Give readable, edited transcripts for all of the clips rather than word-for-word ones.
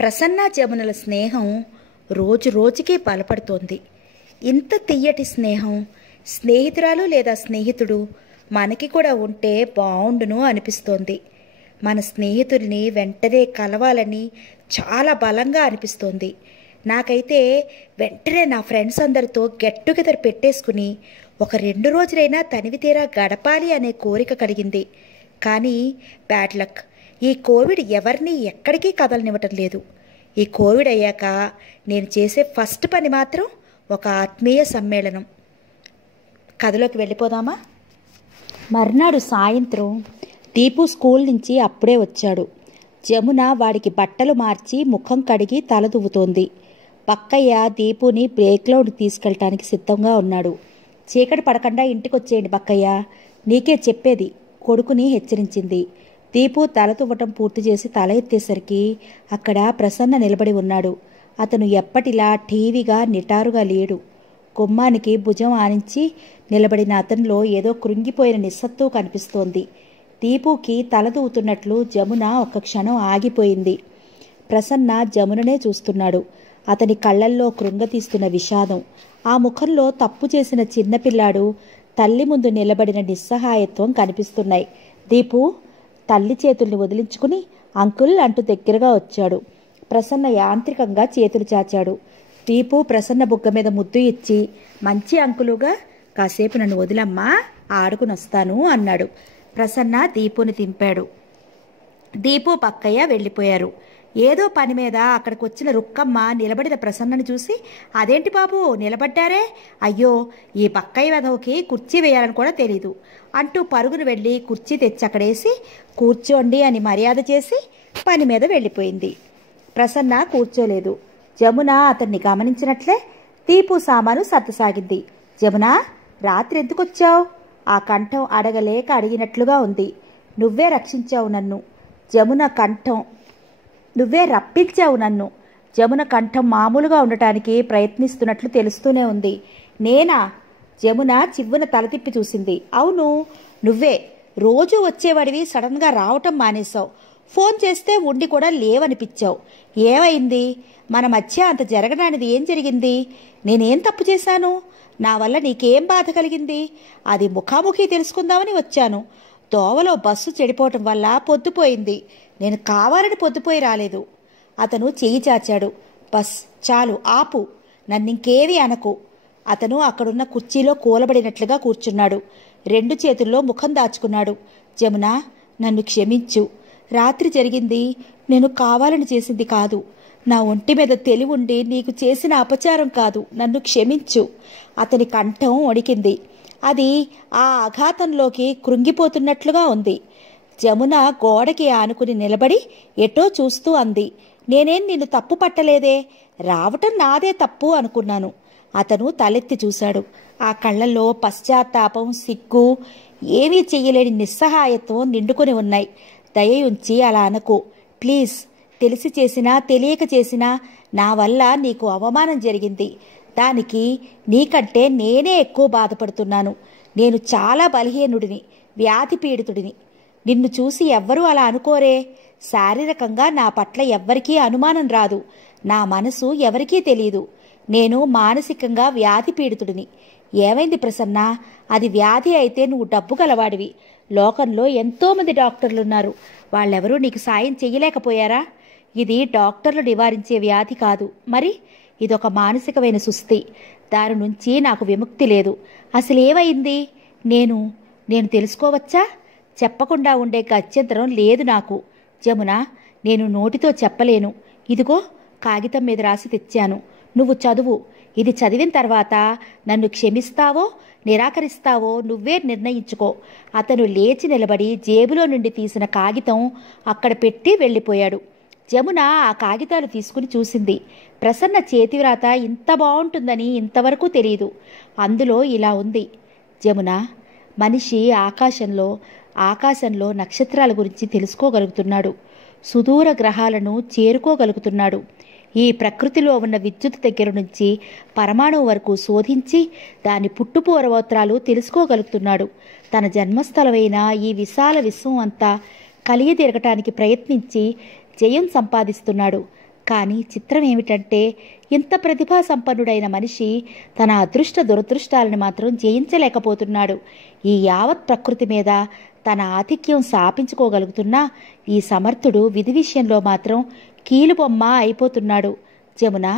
ప్రసన్న జమునల స్నేహం రోజు రోజుకి బలపడుతోంది. ఇంత తియ్యటి స్నేహం స్నేహితురాలు లేదా స్నేహితుడు మనకి కూడా ఉంటే బాగుండును అనిపిస్తోంది. మన స్నేహితుల్ని వెంటనే కలవాలని చాలా బలంగా అనిపిస్తోంది. నాకైతే వెంటనే నా ఫ్రెండ్స్ అందరితో గెట్ టుగెదర్ పెట్టేసుకుని ఒక 2 రోజులైనా తనివి తీరా గడపాలి అనే కోరిక కలిగింది. కానీ బ్యాడ్ లక్, ఈ కోవిడ్ ఎవరిని ఎక్కడికి కదలనివ్వటం లేదు. ఈ కోవిడ్ అయ్యాక నేను చేసే ఫస్ట్ పని మాత్రం ఒక ఆత్మీయ సమ్మేళనం. కథలోకి వెళ్ళిపోదామా? మర్నాడు సాయంత్రం దీపు స్కూల్ నుంచి అప్పుడే వచ్చాడు. జమున వాడికి బట్టలు మార్చి ముఖం కడిగి తల దువ్వుతోంది. పక్కయ్య దీపుని బ్రేక్లో తీసుకెళ్ళటానికి సిద్ధంగా ఉన్నాడు. చీకటి పడకుండా ఇంటికొచ్చేయండి పక్కయ్య, నీకే చెప్పేది, కొడుకుని హెచ్చరించింది. దీపు తల తువ్వటం పూర్తి చేసి తల ఎత్తేసరికి అక్కడ ప్రసన్న నిలబడి ఉన్నాడు. అతను ఎప్పటిలా ఠీవిగా నిటారుగా లేడు. గుమ్మానికి భుజం ఆనించి నిలబడిన అతనిలో ఏదో కృంగిపోయిన నిస్సత్తు కనిపిస్తోంది. దీపుకి తల దూవుతున్నట్లు జమున ఒక్క క్షణం ఆగిపోయింది. ప్రసన్న జముననే చూస్తున్నాడు. అతని కళ్ళల్లో కృంగతీస్తున్న విషాదం, ఆ ముఖంలో తప్పు చేసిన చిన్నపిల్లాడు తల్లి ముందు నిలబడిన నిస్సహాయత్వం కనిపిస్తున్నాయి. దీపు తల్లి చేతుల్ని వదిలించుకుని అంకుల్ అంటూ దగ్గరగా వచ్చాడు. ప్రసన్న యాంత్రికంగా చేతులు చాచాడు. దీపు ప్రసన్న బుగ్గ మీద ముద్దు ఇచ్చి, మంచి అంకులుగా కాసేపు నన్ను వదిలమ్మా, ఆడుకునొస్తాను అన్నాడు. ప్రసన్న దీపుని దింపాడు. దీపు పక్కయ్య వెళ్ళిపోయారు. ఏదో పని మీద అక్కడికి వచ్చిన రుక్కమ్మ నిలబడిన ప్రసన్నను చూసి, అదేంటి బాబు నిలబడ్డారే, అయ్యో ఈ పక్కయ్య వెధవకి కుర్చీ వేయాలని కూడా తెలీదు అంటూ పరుగును వెళ్ళి కుర్చీ తెచ్చి అక్కడేసి కూర్చోండి అని మర్యాద చేసి పని మీద వెళ్ళిపోయింది. ప్రసన్న కూర్చోలేదు. జమున అతన్ని గమనించినట్లే దీపు సామాను సర్దసాగింది. జమున, రాత్రి ఎందుకు వచ్చావు? ఆ కంఠం అడగలేక అడిగినట్లుగా ఉంది. నువ్వే రక్షించావు నన్ను. జమున కంఠం నువ్వే రప్పించావు నన్ను. జమున కంఠం మామూలుగా ఉండటానికి ప్రయత్నిస్తున్నట్లు తెలుస్తూనే ఉంది. నేనా? జమున చివ్వున తల తిప్పి చూసింది. అవును, నువ్వే. రోజూ వచ్చేవాడివి సడన్గా రావటం మానేశావు. ఫోన్ చేస్తే ఉండి కూడా లేవనిపించావు. ఏమైంది? మన మధ్య అంత జరగడానికి ఏం జరిగింది? నేనేం తప్పు చేశాను? నా వల్ల నీకేం బాధ కలిగింది? అది ముఖాముఖి తెలుసుకుందామని వచ్చాను. దోవలో బస్సు చెడిపోవటం వల్ల పొద్దుపోయింది. నేను కావాలని పొద్దుపోయి రాలేదు. అతను చెయ్యి చాచాడు. బస్ చాలు, ఆపు, నన్నింకేవీ అనకు. అతను అక్కడున్న కుర్చీలో కూలబడినట్లుగా కూర్చున్నాడు. 2 చేతుల్లో ముఖం దాచుకున్నాడు. జమున, నన్ను క్షమించు. రాత్రి జరిగింది నేను కావాలని చేసింది కాదు. నా ఒంటి మీద తెలివుండి నీకు చేసిన అపచారం కాదు. నన్ను క్షమించు. అతని కంఠం వణికింది. అది ఆ ఆఘాతంలోకి కృంగిపోతున్నట్లుగా ఉంది. జమున గోడకి ఆనుకుని నిలబడి ఎటో చూస్తూ అంది. నేనేం నిన్ను తప్పు పట్టలేదే, రావటం నాదే తప్పు అనుకున్నాను. అతను తలెత్తి చూశాడు. ఆ కళ్ళల్లో పశ్చాత్తాపం, సిగ్గు, ఏమీ చెయ్యలేని నిస్సహాయత్వం నిండుకొని ఉన్నాయి. దయయుంచి అలా అనకు ప్లీజ్. తెలిసి చేసినా తెలియక చేసినా నా వల్ల నీకు అవమానం జరిగింది. దానికి నీకంటే నేనే ఎక్కువ బాధపడుతున్నాను. నేను చాలా బలహీనుడిని, వ్యాధి పీడితుడిని. నిన్ను చూసి ఎవ్వరూ అలా అనుకోరే. శారీరకంగా నా పట్ల ఎవ్వరికీ అనుమానం రాదు. నా మనసు ఎవరికీ తెలియదు. నేను మానసికంగా వ్యాధి పీడితుడిని. ఏమైంది ప్రసన్న? అది వ్యాధి అయితే నువ్వు డబ్బు గలవాడివి. లోకంలో ఎంతోమంది డాక్టర్లున్నారు. వాళ్ళెవరూ నీకు సాయం చెయ్యలేకపోయారా? ఇది డాక్టర్లు నివారించే వ్యాధి కాదు. మరి ఇదొక మానసికమైన సుస్థి. దాని నుంచి నాకు విముక్తి లేదు. అసలేమైంది? నేను తెలుసుకోవచ్చా? చెప్పకుండా ఉండే గత్యంతరం లేదు నాకు. జమున, నేను నోటితో చెప్పలేను. ఇదిగో కాగితం మీద రాసి తెచ్చాను. నువ్వు చదువు. ఇది చదివిన తర్వాత నన్ను క్షమిస్తావో నిరాకరిస్తావో నువ్వే నిర్ణయించుకో. అతను లేచి నిలబడి జేబులో నుండి తీసిన కాగితం అక్కడ పెట్టి వెళ్ళిపోయాడు. జమున ఆ కాగితాలు తీసుకుని చూసింది. ప్రసన్న చేతివ్రాత ఇంత బాగుంటుందని ఇంతవరకు తెలియదు. అందులో ఇలా ఉంది. జమున, మనిషి ఆకాశంలో నక్షత్రాల గురించి తెలుసుకోగలుగుతున్నాడు. సుదూర గ్రహాలను చేరుకోగలుగుతున్నాడు. ఈ ప్రకృతిలో ఉన్న విద్యుత్ దగ్గర నుంచి పరమాణువు వరకు శోధించి దాని పుట్టుపూర్వోత్తరాలు తెలుసుకోగలుగుతున్నాడు. తన జన్మస్థలమైన ఈ విశాల విశ్వం అంతా కలిగి తిరగటానికి ప్రయత్నించి జయం సంపాదిస్తున్నాడు. కానీ చిత్రం ఏమిటంటే ఇంత ప్రతిభా సంపన్నుడైన మనిషి తన అదృష్ట దురదృష్టాలను మాత్రం జయించలేకపోతున్నాడు. ఈ యావత్ ప్రకృతి మీద తన ఆధిక్యం స్థాపించుకోగలుగుతున్నా ఈ సమర్థుడు విధి విషయంలో మాత్రం కీలుబొమ్మ అయిపోతున్నాడు. జమున,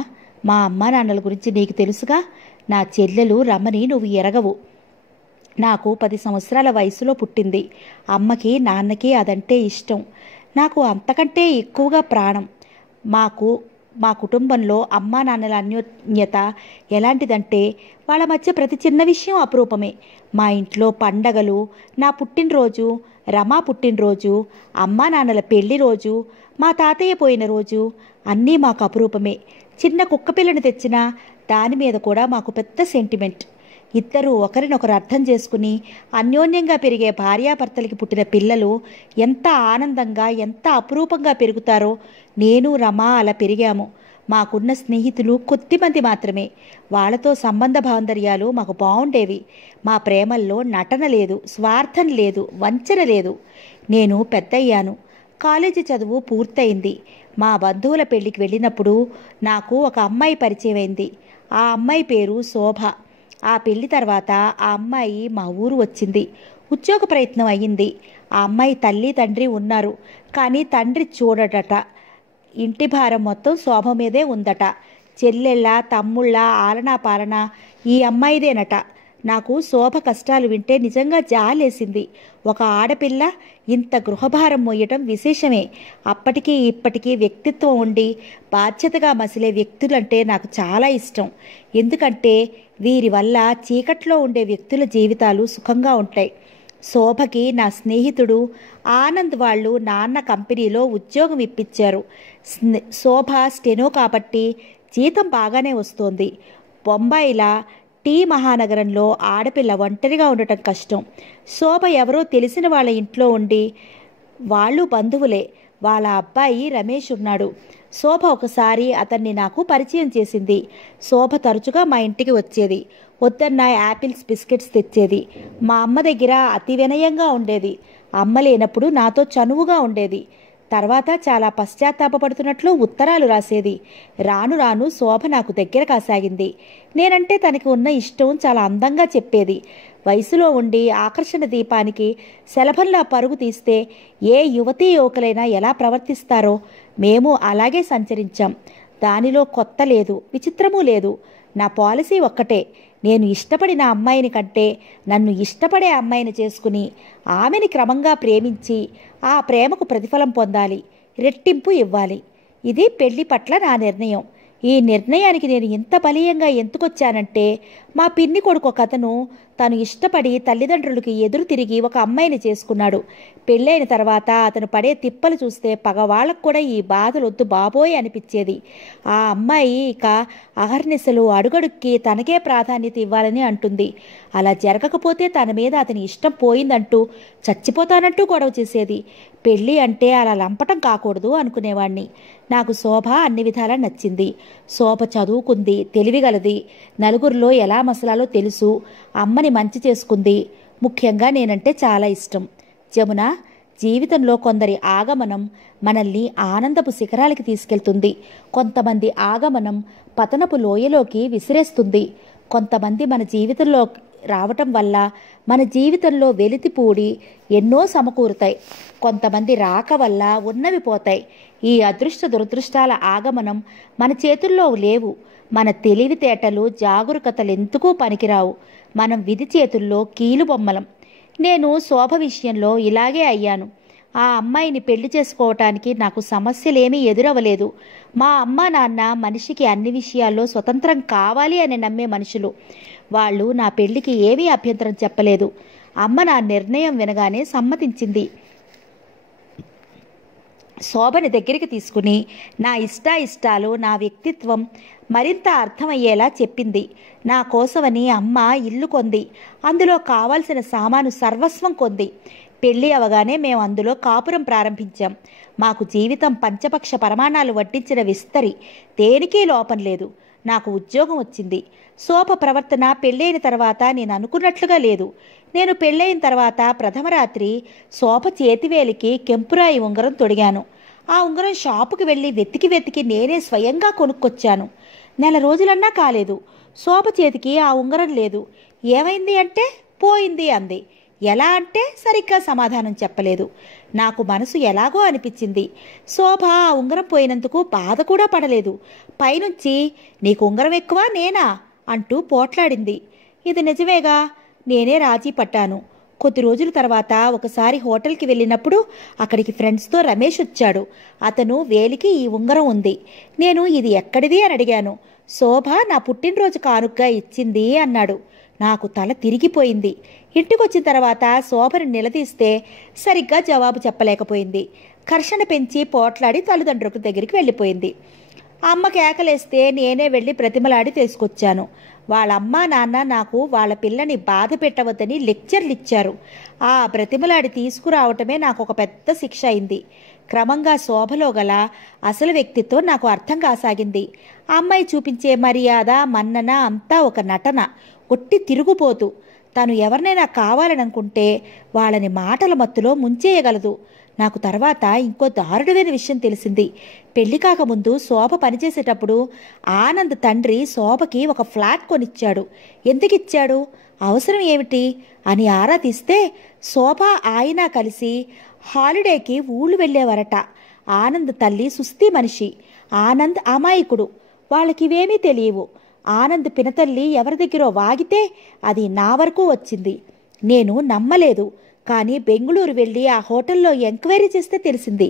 మా అమ్మా నాన్నల గురించి నీకు తెలుసుగా. నా చెల్లెలు రమని నువ్వు ఎరగవు. నాకు 10 సంవత్సరాల వయసులో పుట్టింది. అమ్మకి నాన్నకి అదంటే ఇష్టం. నాకు అంతకంటే ఎక్కువగా ప్రాణం. మా కుటుంబంలో అమ్మా నాన్నల అన్యోన్యత ఎలాంటిదంటే వాళ్ళ మధ్య ప్రతి చిన్న విషయం అపురూపమే. మా ఇంట్లో పండగలు, నా పుట్టినరోజు, రమా పుట్టినరోజు, అమ్మా నాన్నల పెళ్లి రోజు, మా తాతయ్య పోయిన రోజు అన్నీ మాకు అపురూపమే. చిన్న కుక్కపిల్లను తెచ్చినా దాని మీద కూడా మాకు పెద్ద సెంటిమెంట్. ఇద్దరూ ఒకరినొకరు అర్థం చేసుకుని అన్యోన్యంగా పెరిగే భార్యాభర్తలకి పుట్టిన పిల్లలు ఎంత ఆనందంగా, ఎంత అపురూపంగా పెరుగుతారో నేను రమా అలా పెరిగాము. మాకున్న స్నేహితులు కొద్దిమంది మాత్రమే. వాళ్లతో సంబంధ బాంధర్యాలు మాకు బాగుండేవి. మా ప్రేమల్లో నటన లేదు, స్వార్థం లేదు, వంచన లేదు. నేను పెద్దయ్యాను. కాలేజీ చదువు పూర్తయింది. మా బంధువుల పెళ్లికి వెళ్ళినప్పుడు నాకు ఒక అమ్మాయి పరిచయమైంది. ఆ అమ్మాయి పేరు శోభ. ఆ పెళ్లి తర్వాత ఆ అమ్మాయి మా ఊరు వచ్చింది. ఉద్యోగ ప్రయత్నం అయ్యింది. ఆ అమ్మాయి తల్లి తండ్రి ఉన్నారు, కానీ తండ్రి చూడటట. ఇంటి భారం మొత్తం శోభ మీదే ఉందట. చెల్లెళ్ళ తమ్ముళ్ళ ఆలనా పాలన ఈ అమ్మాయిదేనట. నాకు శోభ కష్టాలు వింటే నిజంగా జాలేసింది. ఒక ఆడపిల్ల ఇంత గృహభారం మోయటం విశేషమే. అప్పటికీ ఇప్పటికీ వ్యక్తిత్వం ఉండి బాధ్యతగా మసిలే వ్యక్తులంటే నాకు చాలా ఇష్టం. ఎందుకంటే వీరి వల్ల చీకట్లో ఉండే వ్యక్తుల జీవితాలు సుఖంగా ఉంటాయి. శోభకి నా స్నేహితుడు ఆనంద్ వాళ్ళు నాన్న కంపెనీలో ఉద్యోగం ఇప్పించారు. శోభ స్టెనో కాబట్టి జీతం బాగానే వస్తోంది. బొంబాయిలా టీ మహానగరంలో ఆడపిల్ల ఒంటరిగా ఉండటం కష్టం. శోభ ఎవరో తెలిసిన వాళ్ళ ఇంట్లో ఉండి, వాళ్ళు బంధువులే. వాళ్ళ అబ్బాయి రమేష్ ఉన్నాడు. శోభ ఒకసారి అతన్ని నాకు పరిచయం చేసింది. శోభ తరచుగా మా ఇంటికి వచ్చేది. వద్దన్న యాపిల్స్ బిస్కెట్స్ తెచ్చేది. మా అమ్మ దగ్గర అతి వినయంగా ఉండేది. అమ్మ లేనప్పుడు నాతో చనువుగా ఉండేది. తర్వాత చాలా పశ్చాత్తాపడుతున్నట్లు ఉత్తరాలు రాసేది. రాను రాను శోభ నాకు దగ్గర కాసాగింది. నేనంటే తనకి ఉన్న ఇష్టం చాలా అందంగా చెప్పేది. వయసులో ఉండి ఆకర్షణ దీపానికి శలభంలా పరుగు తీస్తే ఏ యువతీ యువకులైనా ఎలా ప్రవర్తిస్తారో మేము అలాగే సంచరించాం. దానిలో కొత్త లేదు, విచిత్రమూ లేదు. నా పాలసీ ఒక్కటే. నేను ఇష్టపడిన అమ్మాయిని కంటే నన్ను ఇష్టపడే అమ్మాయిని చేసుకుని ఆమెని క్రమంగా ప్రేమించి ఆ ప్రేమకు ప్రతిఫలం పొందాలి, రెట్టింపు ఇవ్వాలి. ఇది పెళ్లి పట్ల నా నిర్ణయం. ఈ నిర్ణయానికి నేను ఇంత బలీయంగా ఎందుకొచ్చానంటే మా పిన్ని కొడుకు ఒకతను తను ఇష్టపడి తల్లిదండ్రులకి ఎదురు తిరిగి ఒక అమ్మాయిని చేసుకున్నాడు. పెళ్ళైన తర్వాత అతను పడే తిప్పలు చూస్తే పగవాళ్ళకు కూడా ఈ బాధలు వద్దు బాబోయ్ అనిపించేది. ఆ అమ్మాయి ఇక అహర్నిశలు అడుగడుక్కి తనకే ప్రాధాన్యత ఇవ్వాలని అంటుంది. అలా జరగకపోతే తన మీద అతని ఇష్టం పోయిందంటూ చచ్చిపోతానంటూ గొడవ చేసేది. పెళ్ళి అంటే అలా లంపటం కాకూడదు అనుకునేవాణ్ణి. నాకు శోభ అన్ని విధాలా నచ్చింది. శోభ చదువుకుంది, తెలివిగలది, నలుగురిలో ఎలా మసలాలో తెలుసు, అమ్మని మంచి చేసుకుంది. ముఖ్యంగా నేనంటే చాలా ఇష్టం. జమున, జీవితంలో కొందరి ఆగమనం మనల్ని ఆనందపు శిఖరాలకి తీసుకెళ్తుంది. కొంతమంది ఆగమనం పతనపు లోయలోకి విసిరేస్తుంది. కొంతమంది మన జీవితంలో రావటం వల్ల మన జీవితంలో వెలితిపూడి ఎన్నో సమకూరుతాయి. కొంతమంది రాక వల్ల ఉన్నవి పోతాయి. ఈ అదృష్ట దురదృష్టాల ఆగమనం మన చేతుల్లో లేవు. మన తెలివితేటలు జాగరూకతలెందుకు పనికిరావు. మనం విధి చేతుల్లో కీలుబొమ్మలం. నేను శోభ విషయంలో ఇలాగే అయ్యాను. ఆ అమ్మాయిని పెళ్లి చేసుకోవటానికి నాకు సమస్యలేమీ ఎదురవ్వలేదు. మా అమ్మ నాన్న మనిషికి అన్ని విషయాల్లో స్వతంత్రం కావాలి అని నమ్మే మనుషులు. వాళ్ళు నా పెళ్లికి ఏమీ అభ్యంతరం చెప్పలేదు. అమ్మ నా నిర్ణయం వినగానే సమ్మతించింది. శోభని దగ్గరికి తీసుకుని నా ఇష్టాలు, నా వ్యక్తిత్వం మరింత అర్థమయ్యేలా చెప్పింది. నా కోసమని అమ్మ ఇల్లు కొంది. అందులో కావాల్సిన సామాను సర్వస్వం కొంది. పెళ్లి అవగానే మేము అందులో కాపురం ప్రారంభించాం. మాకు జీవితం పంచపక్ష పరమాణాలు వడ్డించిన విస్తరి. దేనికీ లోపం లేదు. నాకు ఉద్యోగం వచ్చింది. శోభ ప్రవర్తన పెళ్ళైన తర్వాత నేను అనుకున్నట్లుగా లేదు. నేను పెళ్ళైన తర్వాత ప్రథమ రాత్రి శోభ చేతివేలికి కెంపురాయి ఉంగరం తొడిగాను. ఆ ఉంగరం షాపుకి వెళ్ళి వెతికి వెతికి నేనే స్వయంగా కొనుక్కొచ్చాను. నెల రోజులన్నా కాలేదు. శోభ చేతికి ఆ ఉంగరం లేదు. ఏమైంది అంటే పోయింది అంది. ఎలా అంటే సరిగ్గా సమాధానం చెప్పలేదు. నాకు మనసు ఎలాగో అనిపించింది. శోభ ఆ ఉంగరం పోయినందుకు బాధ కూడా పడలేదు. పైనుంచి నీకు ఉంగరం ఎక్కువ నేనా అంటూ పోట్లాడింది. ఇది నిజమేగా. నేనే రాజీ పట్టాను. కొద్ది రోజుల తర్వాత ఒకసారి హోటల్కి వెళ్ళినప్పుడు అక్కడికి ఫ్రెండ్స్తో రమేష్ వచ్చాడు. అతను వేలికి ఈ ఉంగరం ఉంది. నేను ఇది ఎక్కడిది అని అడిగాను. శోభ నా పుట్టినరోజు కానుకగా ఇచ్చింది అన్నాడు. నాకు తల తిరిగిపోయింది. ఇంటికొచ్చిన తర్వాత శోభను నిలదీస్తే సరిగ్గా జవాబు చెప్పలేకపోయింది. ఘర్షణ పెంచి పోట్లాడి తల్లిదండ్రుల దగ్గరికి వెళ్ళిపోయింది. అమ్మ కేకలేస్తే నేనే వెళ్ళి బ్రతిమలాడి తీసుకొచ్చాను. వాళ్ళ అమ్మ నాన్న నాకు వాళ్ళ పిల్లని బాధ పెట్టవద్దని లెక్చర్లు ఇచ్చారు. ఆ బ్రతిమలాడి తీసుకురావటమే నాకు ఒక పెద్ద శిక్ష అయింది. క్రమంగా శోభలో గల అసలు వ్యక్తిత్వం నాకు అర్థం కాసాగింది. అమ్మాయి చూపించే మర్యాద మన్నన అంతా ఒక నటన, ఒట్టి తిరుగుపోతూ. తను ఎవరినైనా కావాలనుకుంటే వాళ్ళని మాటల మత్తులో ముంచేయగలదు. నాకు తర్వాత ఇంకో దారుణమైన విషయం తెలిసింది. పెళ్లి కాకముందు శోభ పనిచేసేటప్పుడు ఆనంద్ తండ్రి శోభకి ఒక ఫ్లాట్ కొనిచ్చాడు. ఎందుకిచ్చాడు, అవసరం ఏమిటి అని ఆరా తీస్తే శోభ ఆయన కలిసి హాలిడేకి ఊళ్ళు వెళ్ళేవారట. ఆనంద్ తల్లి సుస్థి మనిషి, ఆనంద్ అమాయకుడు. వాళ్ళకివేమీ తెలియవు. ఆనంద్ పినతల్లి ఎవరి దగ్గరో వాగితే అది నా వరకు వచ్చింది. నేను నమ్మలేదు. కానీ బెంగుళూరు వెళ్ళి ఆ హోటల్లో ఎంక్వైరీ చేస్తే తెలిసింది.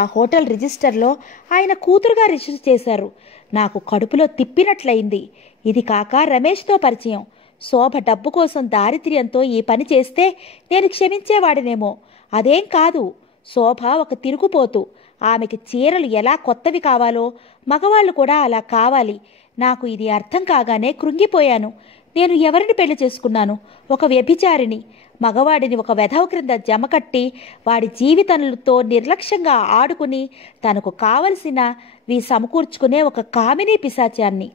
ఆ హోటల్ రిజిస్టర్లో ఆయన కూతురుగా రిజిస్టర్ చేశారు. నాకు కడుపులో తిప్పినట్లయింది. ఇది కాక రమేష్తో పరిచయం. శోభ డబ్బు కోసం దారిద్ర్యంతో ఈ పని చేస్తే నేను క్షమించేవాడినేమో. అదేం కాదు. శోభ ఒక తిరుగుపోతూ. ఆమెకి చీరలు ఎలా కొత్తవి కావాలో మగవాళ్ళు కూడా అలా కావాలి. నాకు ఇది అర్థం కాగానే కృంగిపోయాను. నేను ఎవరిని పెళ్లి చేసుకున్నాను? ఒక వ్యభిచారిని. మగవాడిని ఒక వెధవ క్రింద జమకట్టి వాడి జీవితంతో నిర్లక్ష్యంగా ఆడుకుని తనకు కావలసినవి సమకూర్చుకునే ఒక కామినీ పిశాచాన్ని.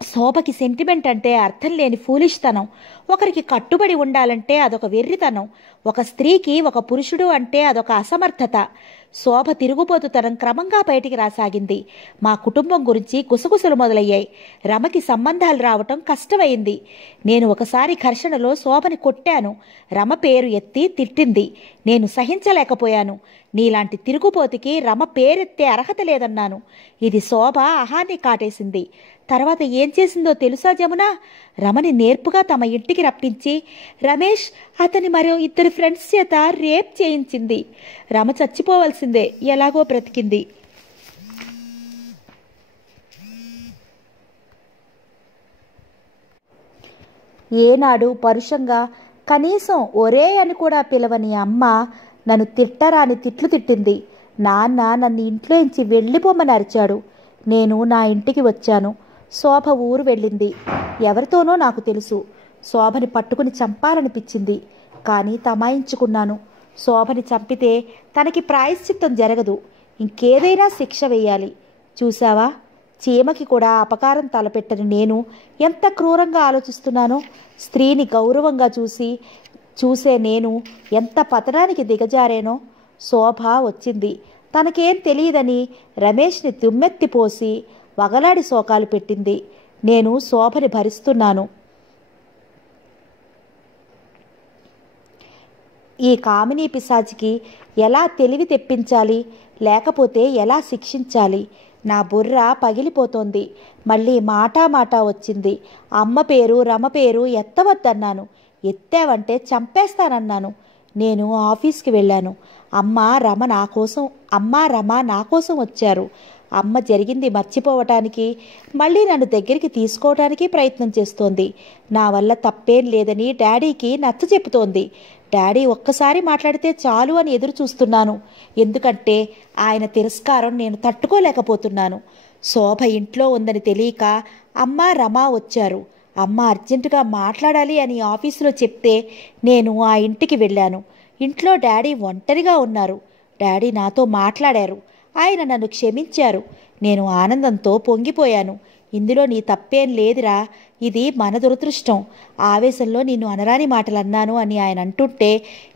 శోభకి సెంటిమెంట్ అంటే అర్థం లేని ఫూలిష్తనం. ఒకరికి కట్టుబడి ఉండాలంటే అదొక వెర్రితనం. ఒక స్త్రీకి ఒక పురుషుడు అంటే అదొక అసమర్థత. శోభ తిరుగుబోతుతనం క్రమంగా బయటికి రాసాగింది. మా కుటుంబం గురించి గుసగుసలు మొదలయ్యాయి. రమకి సంబంధాలు రావటం కష్టమైంది. నేను ఒకసారి ఘర్షణలో శోభని కొట్టాను. రమ పేరు ఎత్తి తిట్టింది. నేను సహించలేకపోయాను. నీలాంటి తిరుగుపోతికి రమ పేరెత్తే అర్హత లేదన్నాను. ఇది శోభ అహాన్ని కాటేసింది. తర్వాత ఏం చేసిందో తెలుసా జమున? రమని నేర్పుగా తమ ఇంటికి రప్పించి రమేష్ అతని మరో 2 ఫ్రెండ్స్ చేత రేప్ చేయించింది. రమ చచ్చిపోవలసిందే, ఎలాగో బ్రతికింది. ఏనాడు పరుషంగా కనీసం ఒరే అని కూడా పిలవని అమ్మ నన్ను తిట్టరాని తిట్లు తిట్టింది. నాన్న నన్ను ఇంట్లోంచి వెళ్ళిపోమని అరిచాడు. నేను నా ఇంటికి వచ్చాను. శోభ ఊరు వెళ్ళింది. ఎవరితోనో నాకు తెలుసు. శోభని పట్టుకుని చంపాలనిపించింది. కానీ తమాయించుకున్నాను. శోభని చంపితే తనకి ప్రాయశ్చిత్తం జరగదు. ఇంకేదైనా శిక్ష వేయాలి. చూసావా, చీమకి కూడా అపకారం తలపెట్టని నేను ఎంత క్రూరంగా ఆలోచిస్తున్నానో. స్త్రీని గౌరవంగా చూసే నేను ఎంత పతనానికి దిగజారేనో. శోభ వచ్చింది. తనకేం తెలియదని రమేష్ని దుమ్మెత్తిపోసి వగలాడి శోకాలు పెట్టింది. నేను శోభని భరిస్తున్నాను. ఈ కామినీ పిశాచికి ఎలా తెలివి తెప్పించాలి, లేకపోతే ఎలా శిక్షించాలి? నా బుర్ర పగిలిపోతోంది. మళ్ళీ మాట వచ్చింది. అమ్మ పేరు రమ పేరు ఎత్తవద్దన్నాను. ఎత్తావంటే చంపేస్తానన్నాను. నేను ఆఫీస్కి వెళ్ళాను. అమ్మ రమ నా కోసం వచ్చారు. అమ్మ జరిగింది మర్చిపోవటానికి మళ్ళీ నన్ను దగ్గరికి తీసుకోవటానికి ప్రయత్నం చేస్తోంది. నా వల్ల తప్పేం లేదని డాడీకి నచ్చ చెబుతోంది. డాడీ ఒక్కసారి మాట్లాడితే చాలు అని ఎదురు చూస్తున్నాను. ఎందుకంటే ఆయన తిరస్కారం నేను తట్టుకోలేకపోతున్నాను. శోభ ఇంట్లో ఉందని తెలియక అమ్మ రమ వచ్చారు. అమ్మ అర్జెంటుగా మాట్లాడాలి అని ఆఫీసులో చెప్తే నేను ఆ ఇంటికి వెళ్ళాను. ఇంట్లో డాడీ ఒంటరిగా ఉన్నారు. డాడీ నాతో మాట్లాడారు. ఆయన నన్ను క్షమించారు. నేను ఆనందంతో పొంగిపోయాను. ఇందులో నీ తప్పేం లేదురా, ఇది మన దురదృష్టం. ఆవేశంలో నిన్ను అనరాని మాటలు అన్నాను అని ఆయన అంటుంటే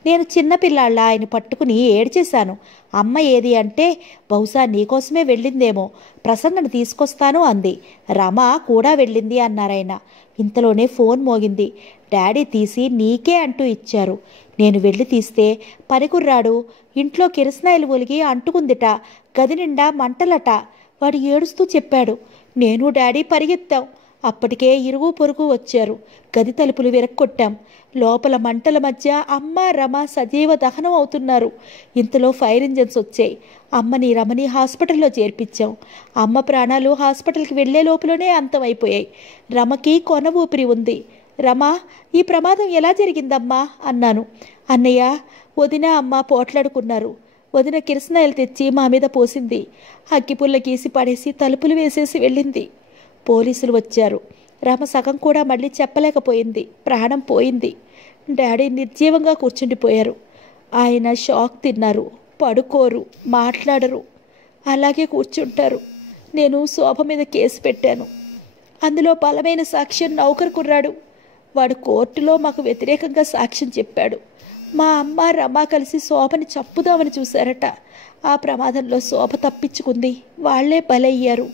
నేను చిన్నపిల్లాళ్ళ ఆయన పట్టుకుని ఏడ్చేశాను. అమ్మ ఏది అంటే బహుశా నీకోసమే వెళ్ళిందేమో, ప్రసన్నను తీసుకొస్తాను అంది. రమ కూడా వెళ్ళింది అన్నారాయన. ఇంతలోనే ఫోన్ మోగింది. డాడీ తీసి నీకే అంటూ ఇచ్చారు. నేను వెళ్ళి తీస్తే పనికుర్రాడు ఇంట్లో కిరసనాయిలు ఒలిగి అంటుకుందిట, గది నిండా మంటలట. వాడు ఏడుస్తూ చెప్పాడు. నేను డాడీ పరిగెత్తాం. అప్పటికే ఇరుగు పొరుగు వచ్చారు. గది తలుపులు విరక్కొట్టాం. లోపల మంటల మధ్య అమ్మ రమ సజీవ దహనం అవుతున్నారు. ఇంతలో ఫైర్ ఇంజన్స్ వచ్చాయి. అమ్మని రమని హాస్పిటల్లో చేర్పించాం. అమ్మ ప్రాణాలు హాస్పిటల్కి వెళ్లే లోపలనే అంతమైపోయాయి. రమకి కొన ఊపిరి ఉంది. రమ, ఈ ప్రమాదం ఎలా జరిగిందమ్మా అన్నాను. అన్నయ్య, వదిన అమ్మ పోట్లాడుకున్నారు. వదిన కిరసనాయిలు తెచ్చి మా మీద పోసింది. అగ్గిపుల్ల గీసి పడేసి తలుపులు వేసేసి వెళ్ళింది. పోలీసులు వచ్చారు. రమ సగం కూడా మళ్ళీ చెప్పలేకపోయింది. ప్రాణం పోయింది. డాడీ నిర్జీవంగా కూర్చుండిపోయారు. ఆయన షాక్ తిన్నారు. పడుకోరు, మాట్లాడరు, అలాగే కూర్చుంటారు. నేను శోభ మీద కేసు పెట్టాను. అందులో బలమైన సాక్ష్యం నౌకరు కుర్రాడు. వాడు కోర్టులో మాకు వ్యతిరేకంగా సాక్ష్యం చెప్పాడు. మా అమ్మ రమ కలిసి శోభని చంపుదామని చూశారట. ఆ ప్రమాదంలో శోభ తప్పించుకుంది. వాళ్లే బలయ్యారు.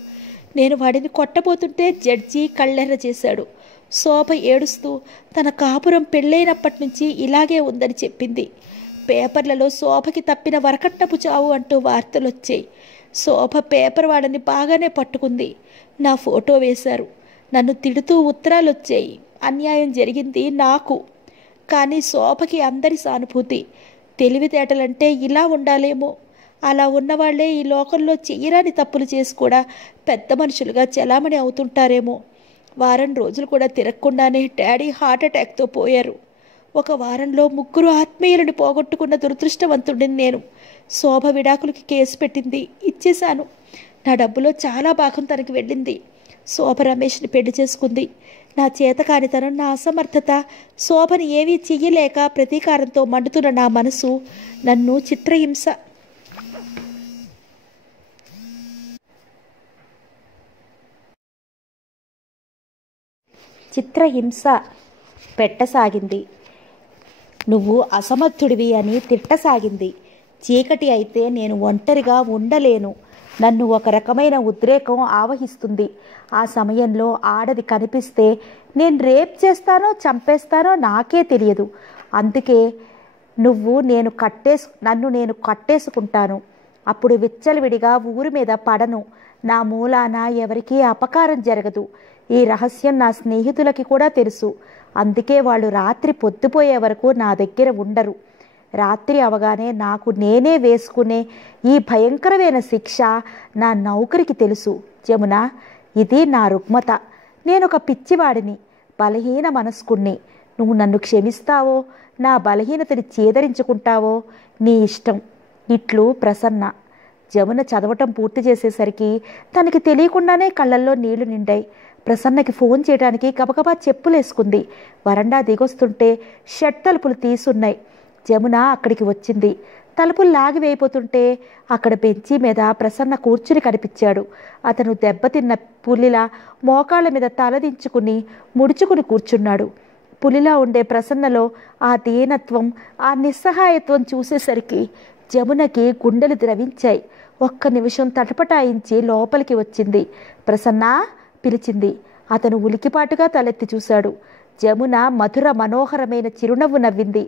నేను వాడిని కొట్టబోతుంటే జడ్జి కళ్ళెర్ర చేశాడు. శోభ ఏడుస్తూ తన కాపురం పెళ్ళైనప్పటి నుంచి ఇలాగే ఉందని చెప్పింది. పేపర్లలో శోభకి తప్పిన వరకట్నపు చావు అంటూ వార్తలు వచ్చాయి. శోభ పేపర్ వాడని బాగానే పట్టుకుంది. నా ఫోటో వేశారు. నన్ను తిడుతూ ఉత్తరాలు వచ్చాయి. అన్యాయం జరిగింది నాకు. కానీ శోభకి అందరి సానుభూతి. తెలివితేటలంటే ఇలా ఉండాలేమో. అలా ఉన్నవాళ్లే ఈ లోకంలో చెయ్యరాని తప్పులు చేసి కూడా పెద్ద మనుషులుగా చలామణి అవుతుంటారేమో. వారం రోజులు కూడా తిరగకుండానే డాడీ హార్ట్అటాక్తో పోయారు. ఒక వారంలో 3 ఆత్మీయులను పోగొట్టుకున్న దురదృష్టవంతుడిని నేను. శోభ విడాకులకి కేసు పెట్టింది. ఇచ్చేశాను. నా డబ్బులో చాలా భాగం తనకి వెళ్ళింది. శోభ రమేష్ని పెళ్లి చేసుకుంది. నా చేతకానితనం, నా అసమర్థత, శోభని ఏమీ చెయ్యలేక ప్రతీకారంతో మండుతున్న నా మనసు నన్ను చిత్రహింస పెట్టసాగింది. నువ్వు అసమర్థుడివి అని తిట్టసాగింది. చీకటి అయితే నేను ఒంటరిగా ఉండలేను. నన్ను ఒక రకమైన ఉద్రేకం ఆవహిస్తుంది. ఆ సమయంలో ఆడది కనిపిస్తే నేను రేప్ చేస్తానో చంపేస్తానో నాకే తెలియదు. అందుకే నన్ను నేను కట్టేసుకుంటాను. అప్పుడు విచ్చలవిడిగా ఊరి మీద పడను. నా మూలాన ఎవరికీ అపకారం జరగదు. ఈ రహస్యం నా స్నేహితులకి కూడా తెలుసు. అందుకే వాళ్ళు రాత్రి పొద్దుపోయే వరకు నా దగ్గర ఉండరు. రాత్రి అవగానే నాకు నేనే వేసుకునే ఈ భయంకరమైన శిక్ష నా నౌకరికి తెలుసు. జమున, ఇది నా రుగ్మత. నేనొక పిచ్చివాడిని, బలహీన మనస్కుణ్ణి. నువ్వు నన్ను క్షమిస్తావో నా బలహీనతని చేదరించుకుంటావో నీ ఇష్టం. ఇట్లు ప్రసన్న. జమున చదవటం పూర్తి చేసేసరికి తనకి తెలియకుండానే కళ్ళల్లో నీళ్లు నిండాయి. ప్రసన్నకి ఫోన్ చేయడానికి గబగబా చెప్పులేసుకుంది. వరండా దిగొస్తుంటే షెడ్ తలుపులు తీసున్నాయి. జమున అక్కడికి వచ్చింది. తలుపులు లాగి వేయిపోతుంటే అక్కడ బెంచి మీద ప్రసన్న కూర్చుని కనిపించాడు. అతను దెబ్బతిన్న పులిలా మోకాళ్ళ మీద తలదించుకుని ముడుచుకుని కూర్చున్నాడు. పులిలా ఉండే ప్రసన్నలో ఆ దీనత్వం, ఆ నిస్సహాయత్వం చూసేసరికి జమునకి గుండెలు ద్రవించాయి. ఒక్క నిమిషం తటపటాయించి లోపలికి వచ్చింది. ప్రసన్నా పిలిచింది. అతను ఉలికిపాటుగా తలెత్తి చూశాడు. జమున మధుర మనోహరమైన చిరునవ్వు నవ్వింది.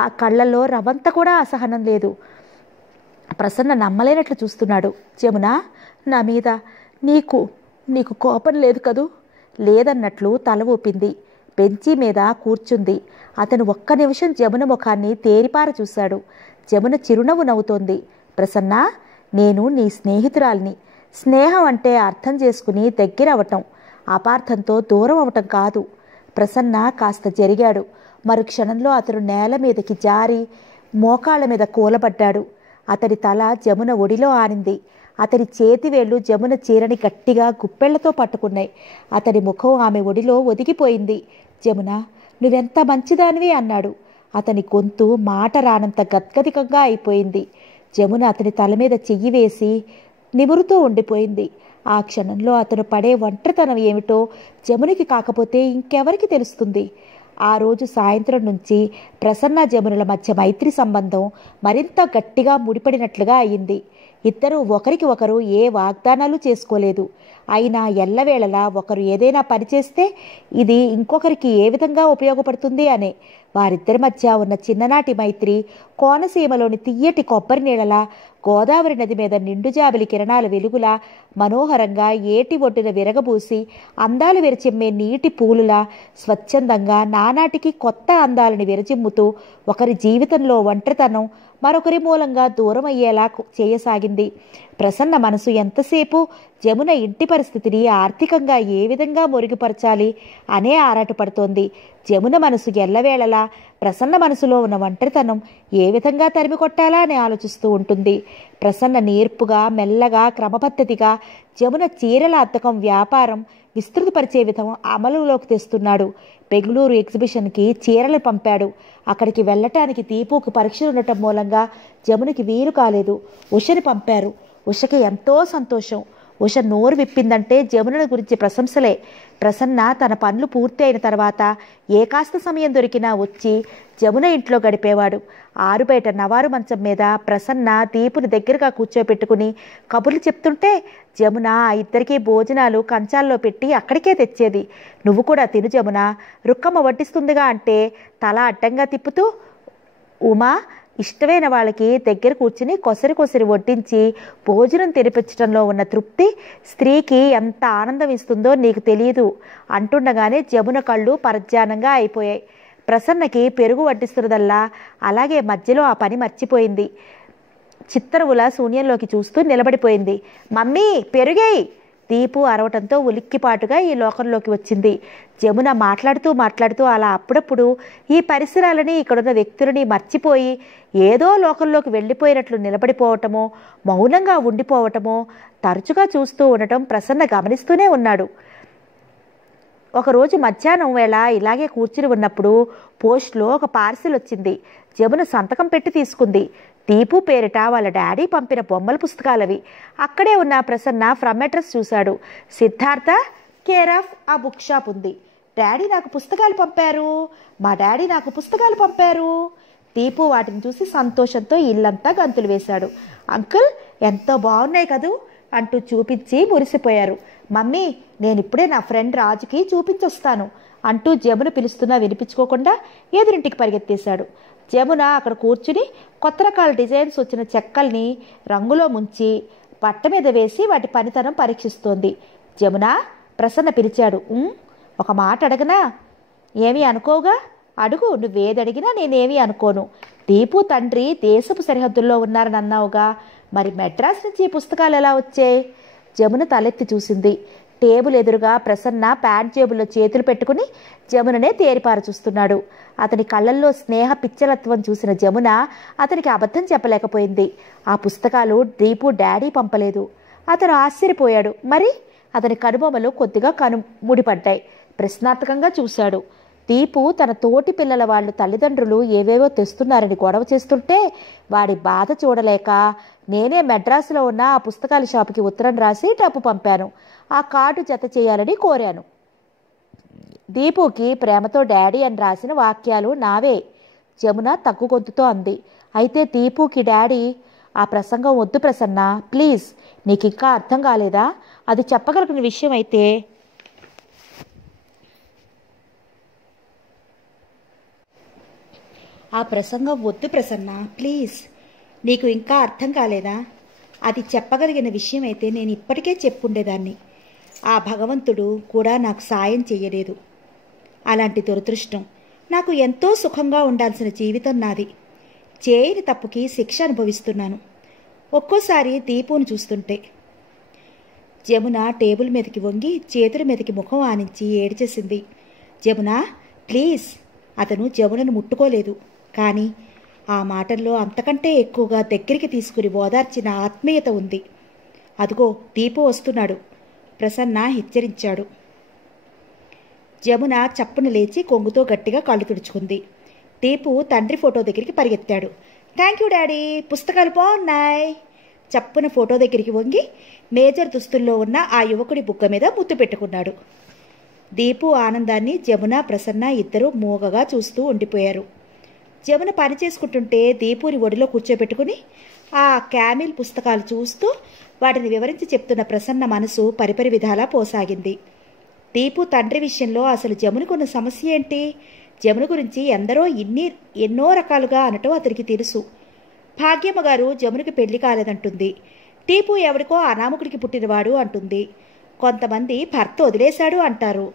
ఆ కళ్ళల్లో రవంత కూడా అసహనం లేదు. ప్రసన్న నమ్మలేనట్లు చూస్తున్నాడు. జమున, నా మీద నీకు కోపం లేదు కదూ? లేదన్నట్లు తల ఊపింది. బెంచీ మీద కూర్చుంది. అతను ఒక్క నిమిషం జమున ముఖాన్ని తేరిపార చూశాడు. జమున చిరునవ్వు నవ్వుతోంది. ప్రసన్న, నేను నీ స్నేహితురాల్ని. స్నేహం అంటే అర్థం చేసుకుని దగ్గరవటం, అపార్థంతో దూరం అవటం కాదు. ప్రసన్న కాస్త జరిగాడు. మరుక్షణంలో అతను నేల మీదకి జారి మోకాళ్ళ మీద కూలబడ్డాడు. అతడి తల జమున ఒడిలో ఆనింది. అతడి చేతివేళ్లు జమున చీరని గట్టిగా గుప్పెళ్లతో పట్టుకున్నాయి. అతడి ముఖం ఆమె ఒడిలో ఒదిగిపోయింది. జమున, నువ్వెంత మంచిదానివి అన్నాడు. అతని గొంతు మాట రానంత గద్గదికంగా అయిపోయింది. జమున అతని తల మీద చెయ్యి వేసి, నిమురుతూ ఉండిపోయింది. ఆ క్షణంలో అతను పడే ఒంటరితనం ఏమిటో జమునికి కాకపోతే ఇంకెవరికి తెలుస్తుంది? ఆ రోజు సాయంత్రం నుంచి ప్రసన్న జమునుల మధ్య మైత్రి సంబంధం మరింత గట్టిగా ముడిపడినట్లుగా అయింది. ఇద్దరూ ఒకరికి ఒకరు ఏ వాగ్దానాలు చేసుకోలేదు. అయినా ఎల్లవేళలా ఒకరు ఏదైనా పని చేస్తే ఇది ఇంకొకరికి ఏ విధంగా ఉపయోగపడుతుంది అనే వారిద్దరి మధ్య ఉన్న చిన్ననాటి మైత్రి కోనసీమలోని తియ్యటి కొబ్బరి నీళ్ళలా, గోదావరి నది మీద నిండు జాబిలి కిరణాల వెలుగులా, మనోహరంగా ఏటి ఒడ్డున విరగబూసి అందాలు విరచిమ్మే నీటి పూలులా స్వచ్ఛందంగా నానాటికి కొత్త అందాలని విరజిమ్ముతూ ఒకరి జీవితంలో ఒంటరితనం మరొకరి మూలంగా దూరం అయ్యేలా చేయసాగింది. ప్రసన్న మనసు ఎంతసేపు జమున ఇంటి పరిస్థితిని ఆర్థికంగా ఏ విధంగా మెరుగుపరచాలి అనే ఆరాటపడుతోంది. జమున మనసు ఎల్లవేళలా ప్రసన్న మనసులో ఉన్న ఒంటరితనం ఏ విధంగా తరిమి కొట్టాలా అని ఆలోచిస్తూ ఉంటుంది. ప్రసన్న నేర్పుగా, మెల్లగా, క్రమపద్ధతిగా జమున చీరల అద్దకం వ్యాపారం విస్తృతపరిచే విధం అమలులోకి తెస్తున్నాడు. బెంగళూరు ఎగ్జిబిషన్కి చీరలు పంపాడు. అక్కడికి వెళ్ళటానికి దీపుకు పరీక్షలు ఉండటం మూలంగా జమునికి వీలు కాలేదు. ఉషని పంపారు. ఉషకి ఎంతో సంతోషం. ఉష నోరు విప్పిందంటే జమున గురించి ప్రశంసలే. ప్రసన్న తన పనులు పూర్తి అయిన తర్వాత ఏ కాస్త సమయం దొరికినా వచ్చి జమున ఇంట్లో గడిపేవాడు. ఆరుబయట నవారు మంచం మీద ప్రసన్న దీపుని దగ్గరగా కూర్చోపెట్టుకుని కబుర్లు చెప్తుంటే జమున ఆ ఇద్దరికీ భోజనాలు కంచాల్లో పెట్టి అక్కడికే తెచ్చేది. నువ్వు కూడా తిను జమున, రుక్కమ్మ వడ్డిస్తుందిగా అంటే తల అడ్డంగా తిప్పుతూ ఉమా ఇష్టమైన వాళ్ళకి దగ్గర కూర్చుని కొసరి వడ్డించి భోజనం తినిపించడంలో ఉన్న తృప్తి స్త్రీకి ఎంత ఆనందం ఇస్తుందో నీకు తెలియదు అంటుండగానే జమున కళ్ళు పరధ్యానంగా అయిపోయాయి. ప్రసన్నకి పెరుగు వడ్డిస్తున్నదల్లా అలాగే మధ్యలో ఆ పని మర్చిపోయింది. చిత్తరువుల శూన్యంలోకి చూస్తూ నిలబడిపోయింది. మమ్మీ పెరుగేయ్! దీపు అరవటంతో ఉలిక్కిపాటుగా ఈ లోకంలోకి వచ్చింది. జమున మాట్లాడుతూ అలా అప్పుడప్పుడు ఈ పరిసరాలని, ఇక్కడున్న వ్యక్తులని మర్చిపోయి ఏదో లోకంలోకి వెళ్ళిపోయినట్లు నిలబడిపోవటమో, మౌనంగా ఉండిపోవటమో తరచుగా చూస్తూ ఉండటం ప్రసన్న గమనిస్తూనే ఉన్నాడు. ఒకరోజు మధ్యాహ్నం వేళ ఇలాగే కూర్చుని ఉన్నప్పుడు పోస్ట్లో ఒక పార్సిల్ వచ్చింది. జమున సంతకం పెట్టి తీసుకుంది. దీపు పేరిట వాళ్ళ డాడీ పంపిన బొమ్మల పుస్తకాలవి. అక్కడే ఉన్న ప్రసన్న ఫ్రమ్ అడ్రస్ చూశాడు. సిద్ధార్థ, కేర్ ఆఫ్ ఆ బుక్ షాప్ ఉంది. డాడీ నాకు పుస్తకాలు పంపారు, మా డాడీ నాకు పుస్తకాలు పంపారు. దీపు వాటిని చూసి సంతోషంతో ఇల్లంతా గంతులు వేశాడు. అంకుల్ ఎంతో బాగున్నాయి కదూ అంటూ చూపించి మురిసిపోయారు. మమ్మీ నేనిప్పుడే నా ఫ్రెండ్ రాజుకి చూపించొస్తాను అంటూ జమున పిలుస్తున్నా వినిపించుకోకుండా ఎదురింటికి పరిగెత్తేశాడు. జమున అక్కడ కూర్చుని కొత్త రకాల డిజైన్స్ వచ్చిన చెక్కల్ని రంగులో ముంచి పట్ట మీద వేసి వాటి పనితనం పరీక్షిస్తోంది. జమున, ప్రసన్న పిలిచాడు. ఒక మాట అడగనా? ఏమీ అనుకోగా? అడుగు, నువ్వేదడిగినా నేనేమీ అనుకోను. దీపు తండ్రి దేశపు సరిహద్దుల్లో ఉన్నారని అన్నావుగా, మరి మెడ్రాస్ నుంచి ఈ పుస్తకాలు ఎలా వచ్చాయి? జమున తలెత్తి చూసింది. టేబుల్ ఎదురుగా ప్రసన్న ప్యాంట్ జేబుల్లో చేతులు పెట్టుకుని జముననే తేరిపార చూస్తున్నాడు. అతని కళ్ళల్లో స్నేహ పిచ్చలత్వం చూసిన జమున అతనికి అబద్ధం చెప్పలేకపోయింది. ఆ పుస్తకాలు దీపు డాడీ పంపలేదు. అతను ఆశ్చర్యపోయాడు. మరి? అతని కనుబొమ్మలు కొద్దిగా ముడిపడ్డాయి. ప్రశ్నార్థకంగా చూశాడు. దీపు తన తోటి పిల్లల వాళ్ళు తల్లిదండ్రులు ఏవేవో తెస్తున్నారని గొడవ చేస్తుంటే వాడి బాధ చూడలేక నేనే మెడ్రాసులో ఉన్న ఆ పుస్తకాల షాపుకి ఉత్తరం రాసి డబ్బు పంపాను. ఆ కార్డు జత చేయాలని కోరాను. దీపుకి ప్రేమతో డాడీ అని రాసిన వాక్యాలు నావే. జమున తగ్గు గొంతుతో అంది. అయితే దీపుకి డాడీ? ఆ ప్రసంగం వద్దు ప్రసన్న, ప్లీజ్. నీకు ఇంకా అర్థం కాలేదా? అది చెప్పగలిగిన విషయం అయితే ఆ ప్రసంగం వద్దు ప్రసన్న, ప్లీజ్. నీకు ఇంకా అర్థం కాలేదా? అది చెప్పగలిగిన విషయం అయితే నేను ఇప్పటికే చెప్పుండేదాన్ని. ఆ భగవంతుడు కూడా నాకు సాయం చెయ్యలేదు. అలాంటి దురదృష్టం. నాకు ఎంతో సుఖంగా ఉండాల్సిన జీవితం నాది. చేయని తప్పుకి శిక్ష అనుభవిస్తున్నాను. ఒక్కోసారి దీపును చూస్తుంటే. జమున టేబుల్ మీదకి వంగి చేతుల మీదకి ముఖం ఆనించి ఏడ్చేసింది. జమున ప్లీజ్. అతను జమునను ముట్టుకోలేదు. కానీ ఆ మాటల్లో అంతకంటే ఎక్కువగా దగ్గరికి తీసుకుని ఓదార్చిన ఆత్మీయత ఉంది. అదుగో దీపు వస్తున్నాడు, ప్రసన్న హెచ్చరించాడు. జమున చప్పున లేచి కొంగుతో గట్టిగా కళ్ళు తుడుచుకుంది. దీపు తండ్రి ఫోటో దగ్గరికి పరిగెత్తాడు. థ్యాంక్ యూ డాడీ, పుస్తకాలు బాగున్నాయి. చప్పున ఫోటో దగ్గరికి వంగి మేజర్ దుస్తుల్లో ఉన్న ఆ యువకుడి బుగ్గ మీద ముద్దు పెట్టుకున్నాడు. దీపు ఆనందాన్ని జమున, ప్రసన్న ఇద్దరూ మూగగా చూస్తూ ఉండిపోయారు. జమున పని చేసుకుంటుంటే దీపుని ఒడిలో కూర్చోబెట్టుకుని ఆ క్యామిల్ పుస్తకాలు చూస్తూ వాటిని వివరించి చెప్తున్న ప్రసన్న మనసు పరిపరి విధాలా పోసాగింది. దీపు తండ్రి విషయంలో అసలు జమునకున్న సమస్య ఏంటి? జమున గురించి ఎందరో ఎన్నో రకాలుగా అనటం అతనికి తెలుసు. భాగ్యమ్మ గారు జమునకి పెళ్లి కాలేదంటుంది. దీపు ఎవరికో అనామకుడికి పుట్టినవాడు అంటుంది. కొంతమంది భర్త వదిలేశాడు అంటారు.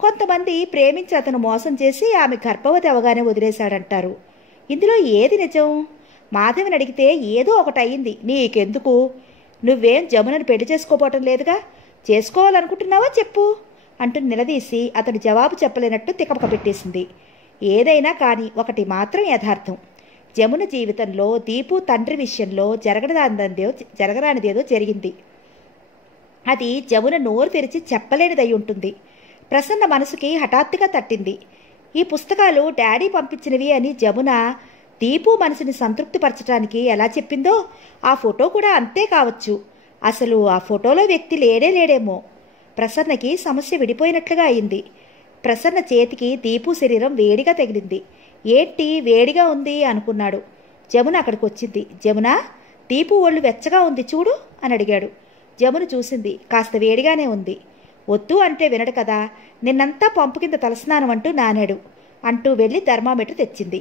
కొంతమంది ప్రేమించి అతను మోసం చేసి ఆమె గర్భవతి అవగానే వదిలేశాడంటారు. ఇందులో ఏది నిజం? మాధవిని అడిగితే ఏదో ఒకటి అయింది, నీకెందుకు? నువ్వేం జమునని పెళ్లి చేసుకోపోవటం లేదుగా, చేసుకోవాలనుకుంటున్నావా చెప్పు అంటూ నిలదీసి అతను జవాబు చెప్పలేనట్టు తికమక పెట్టేసింది. ఏదైనా కానీ ఒకటి మాత్రం యథార్థం. జమున జీవితంలో దీపు తండ్రి విషయంలో జరగరానిదేదో జరిగింది. అది జమున నోరు తెరిచి చెప్పలేనిదై ఉంటుంది. ప్రసన్న మనసుకి హఠాత్తుగా తట్టింది. ఈ పుస్తకాలు డాడీ పంపించినవి అని జమున దీపు మనసుని సంతృప్తిపరచడానికి ఎలా చెప్పిందో ఆ ఫోటో కూడా అంతే కావచ్చు. అసలు ఆ ఫోటోలో వ్యక్తి లేడేమో. ప్రసన్నకి సమస్య విడిపోయినట్లుగా అయింది. ప్రసన్న చేతికి దీపు శరీరం వేడిగా తగిలింది. ఏంటి వేడిగా ఉంది అనుకున్నాడు. జమున అక్కడికి వచ్చింది. జమున, దీపు ఒళ్ళు వెచ్చగా ఉంది చూడు అని అడిగాడు. జమున చూసింది, కాస్త వేడిగానే ఉంది. వద్దు అంటే వినడు కదా, నిన్నంతా పంపు కింద తలస్నానం అంటూ నానాడు అంటూ వెళ్ళి థర్మామీటర్ తెచ్చింది.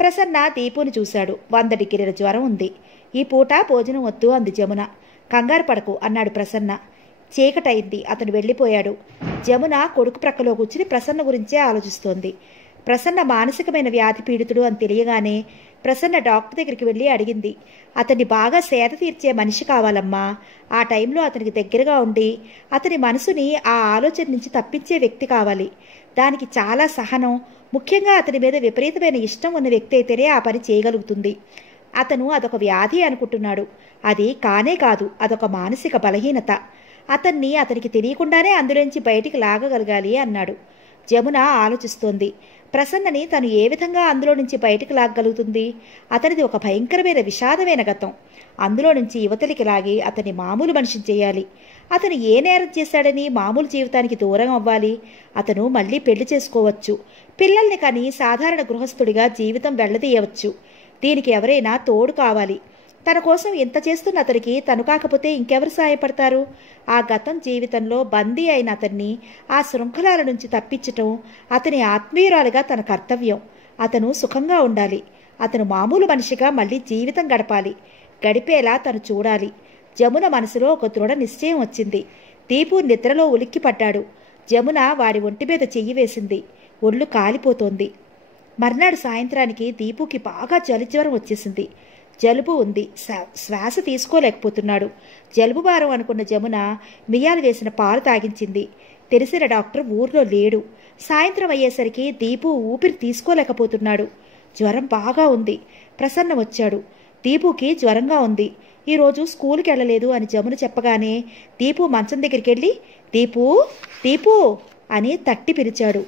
ప్రసన్న దీపుని చూశాడు. 100 డిగ్రీల జ్వరం ఉంది. ఈ పూట భోజనం వద్దు అంది జమున. కంగారు పడకు అన్నాడు ప్రసన్న. చీకటయింది. అతను వెళ్ళిపోయాడు. జమున కొడుకు ప్రక్కలో కూర్చుని ప్రసన్న గురించే ఆలోచిస్తోంది. ప్రసన్న మానసికమైన వ్యాధి పీడితుడు అని తెలియగానే ప్రసన్న డాక్టర్ దగ్గరికి వెళ్ళి అడిగింది. అతన్ని బాగా సేద తీర్చే మనిషి కావాలమ్మా. ఆ టైంలో అతనికి దగ్గరగా ఉండి అతని మనసుని ఆ ఆలోచన నుంచి తప్పించే వ్యక్తి కావాలి. దానికి చాలా సహనం, ముఖ్యంగా అతని మీద విపరీతమైన ఇష్టం ఉన్న వ్యక్తి అయితేనే ఆ పని చేయగలుగుతుంది. అతను అదొక వ్యాధి అనుకుంటున్నాడు. అది కానే కాదు, అదొక మానసిక బలహీనత. అతనికి తెలియకుండానే అందులోంచి బయటికి లాగగలగాలి అన్నాడు. జమున ఆలోచిస్తోంది. ప్రసన్నని తను ఏ విధంగా అందులో నుంచి బయటికి లాగగలుగుతుంది? అతనిది ఒక భయంకరమైన విషాదమైన గతం. అందులో నుంచి యువతలికి లాగి అతన్ని మామూలు మనిషిని చేయాలి. అతను ఏ నేరం చేశాడని మామూలు జీవితానికి దూరం అవ్వాలి? అతను మళ్ళీ పెళ్లి చేసుకోవచ్చు, పిల్లల్ని కని సాధారణ గృహస్థుడిగా జీవితం వెళ్లదీయవచ్చు. దీనికి ఎవరైనా తోడు కావాలి. తన కోసం ఇంత చేస్తున్న అతనికి తను కాకపోతే ఇంకెవరు సాయపడతారు? ఆ గతం జీవితంలో బందీ అయిన అతన్ని ఆ శృంఖలాల నుంచి తప్పించటం అతని ఆత్మీయురాలుగా తన కర్తవ్యం. అతను సుఖంగా ఉండాలి. అతను మామూలు మనిషిగా మళ్ళీ జీవితం గడపాలి. గడిపేలా తను చూడాలి. జమున మనసులో ఒక దృఢ నిశ్చయం వచ్చింది. దీపు నిద్రలో ఉలిక్కిపడ్డాడు. జమున వాడి ఒంటి మీద చెయ్యి వేసింది. ఒళ్ళు కాలిపోతోంది. మర్నాడు సాయంత్రానికి దీపుకి బాగా జలుజ్వరం వచ్చేసింది. జలుబు ఉంది. శ్వాస తీసుకోలేకపోతున్నాడు. జలుబు భారం అనుకున్న జమున మియాలు వేసిన పాలు తాగించింది. తెలిసిన డాక్టర్ ఊర్లో లేడు. సాయంత్రం అయ్యేసరికి దీపు ఊపిరి తీసుకోలేకపోతున్నాడు. జ్వరం బాగా ఉంది. ప్రసన్న వచ్చాడు. దీపుకి జ్వరంగా ఉంది, ఈరోజు స్కూల్కి వెళ్ళలేదు అని జమున చెప్పగానే దీపు మంచం దగ్గరికి వెళ్ళి దీపు దీపు అని తట్టి పిలిచాడు.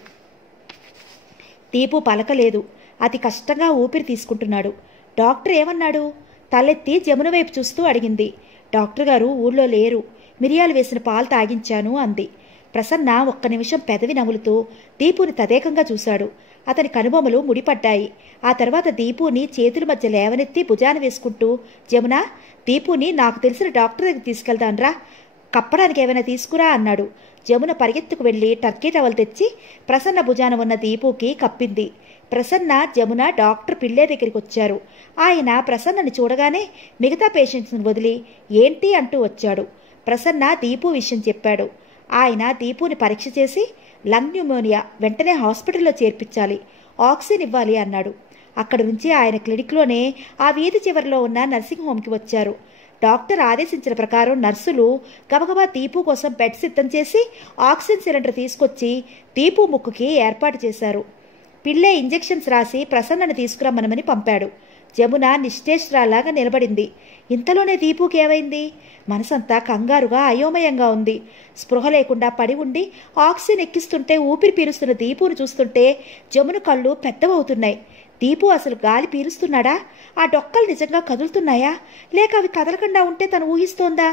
దీపు పలకలేదు. అతి కష్టంగా ఊపిరి తీసుకుంటున్నాడు. డాక్టర్ ఏమన్నాడు? తలెత్తి జమున వైపు చూస్తూ అడిగింది. డాక్టర్ గారు ఊళ్ళో లేరు, మిరియాలు వేసిన పాలు తాగించాను అంది. ప్రసన్న ఒక్క నిమిషం పెదవి నములుతూ దీపుని తదేకంగా చూశాడు. అతని కనుబొమ్మలు ముడిపడ్డాయి. ఆ తర్వాత దీపుని చేతుల మధ్య లేవనెత్తి భుజాన వేసుకుంటూ, జమున, దీపుని నాకు తెలిసిన డాక్టర్ దగ్గర తీసుకెళ్దాన్రా, కప్పడానికి ఏమైనా తీసుకురా అన్నాడు. జమున పరిగెత్తుకు వెళ్లి టర్కీ టవల్ తెచ్చి ప్రసన్న భుజాన ఉన్న దీపుకి కప్పింది. ప్రసన్న, జమున డాక్టర్ పిల్లే దగ్గరికి వచ్చారు. ఆయన ప్రసన్నని చూడగానే మిగతా పేషెంట్స్ని వదిలి ఏంటి అంటూ వచ్చాడు. ప్రసన్న దీపు విషయం చెప్పాడు. ఆయన దీపుని పరీక్ష చేసి లంగ్ న్యూమోనియా, వెంటనే హాస్పిటల్లో చేర్పించాలి, ఆక్సిజన్ ఇవ్వాలి అన్నాడు. అక్కడి నుంచి ఆయన క్లినిక్లోనే ఆ వీధి చివరిలో ఉన్న నర్సింగ్ హోమ్కి వచ్చారు. డాక్టర్ ఆదేశించిన ప్రకారం నర్సులు గబగబా దీపు కోసం బెడ్ సిద్ధం చేసి ఆక్సిజన్ సిలిండర్ తీసుకొచ్చి దీపు ముక్కుకి ఏర్పాటు చేశారు. పిల్లే ఇంజెక్షన్స్ రాసి ప్రసన్నని తీసుకురమ్మనమని పంపాడు. జమున నిశ్చేష్రాలాగా నిలబడింది. ఇంతలోనే దీపుకి ఏమైంది? మనసంతా కంగారుగా అయోమయంగా ఉంది. స్పృహ లేకుండా పడి ఉండి ఆక్సిజన్ ఎక్కిస్తుంటే ఊపిరి పీలుస్తున్న దీపును చూస్తుంటే జమున కళ్ళు పెద్దవవుతున్నాయి. దీపు అసలు గాలి పీలుస్తున్నాడా? ఆ డొక్కలు నిజంగా కదులుతున్నాయా? లేక అవి కదలకుండా ఉంటే తను ఊహిస్తోందా?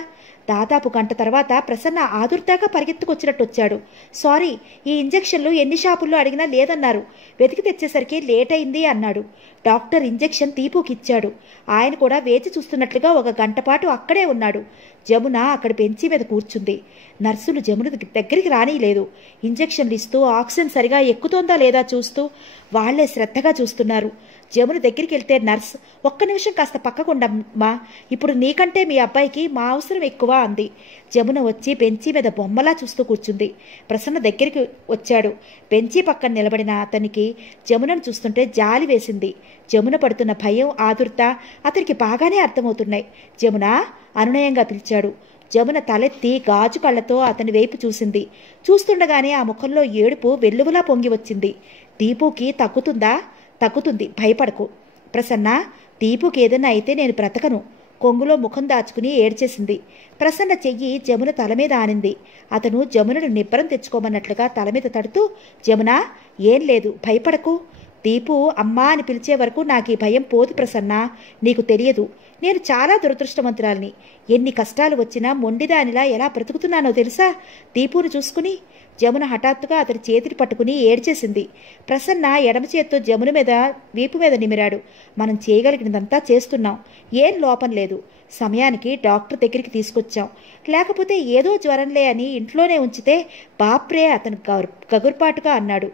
దాదాపు గంట తర్వాత ప్రసన్న ఆదుర్దాగా పరిగెత్తుకొచ్చినట్టు వచ్చాడు. సారీ, ఈ ఇంజెక్షన్లు ఎన్ని షాపుల్లో అడిగినా లేదన్నారు. వెతికి తెచ్చేసరికి లేట్ అయింది అన్నాడు. డాక్టర్ ఇంజెక్షన్ దీపుకి ఇచ్చాడు. ఆయన కూడా వేచి చూస్తున్నట్లుగా ఒక గంట పాటు అక్కడే ఉన్నాడు. జమున అక్కడ బెంచి మీద కూర్చుంది. నర్సులు జమున దగ్గరికి రానిలేదు. ఇంజెక్షన్లు ఇస్తూ ఆక్సిజన్ సరిగా ఎక్కుతోందా లేదా చూస్తూ వాళ్లే శ్రద్ధగా చూస్తున్నారు. జమున దగ్గరికి వెళ్తే నర్స్, ఒక్క నిమిషం కాస్త పక్కకుండమ్మా, ఇప్పుడు నీకంటే మీ అబ్బాయికి మా అవసరం ఎక్కువ అంది. జమున వచ్చి బెంచీ మీద బొమ్మలా చూస్తూ కూర్చుంది. ప్రసన్న దగ్గరికి వచ్చాడు. బెంచీ పక్కన నిలబడిన అతనికి జమునను చూస్తుంటే జాలి వేసింది. జమున పడుతున్న భయం, ఆదుర్త అతనికి బాగానే అర్థమవుతున్నాయి. జమున అనునయంగా పిలిచాడు. జమున తలెత్తి గాజు కళ్ళతో అతని వైపు చూసింది. చూస్తుండగానే ఆ ముఖంలో ఏడుపు వెల్లువలా పొంగి వచ్చింది. దీపుకి తగ్గుతుంది, భయపడకు. ప్రసన్న, దీపుకి ఏదన్నా అయితే నేను బ్రతకను. కొంగులో ముఖం దాచుకుని ఏడ్చేసింది. ప్రసన్న చెయ్యి జమున తల మీద ఆనింది. అతను జమునను నిబ్బరం తెచ్చుకోమన్నట్లుగా తల మీద తడుతూ, జమున, ఏం లేదు, భయపడకు. దీపు అమ్మా అని పిలిచే వరకు నాకు ఈ భయం పోదు ప్రసన్న. నీకు తెలియదు, నేను చాలా దురదృష్టవంతురాల్ని. ఎన్ని కష్టాలు వచ్చినా మొండిదానిలా ఎలా బ్రతుకుతున్నానో తెలుసా దీపును చూసుకుని. జమున హఠాత్తుగా అతని చేతిని పట్టుకుని ఏడ్చేసింది. ప్రసన్న ఎడమ చేత్తో జమున మీద వీపు మీద నిమిరాడు. మనం చేయగలిగినదంతా చేస్తున్నాం, ఏం లోపం లేదు. సమయానికి డాక్టర్ దగ్గరికి తీసుకొచ్చాం. లేకపోతే ఏదో జ్వరంలే అని ఇంట్లోనే ఉంచితే బాప్రే అతను గగుర్పాటుగా అన్నాడు.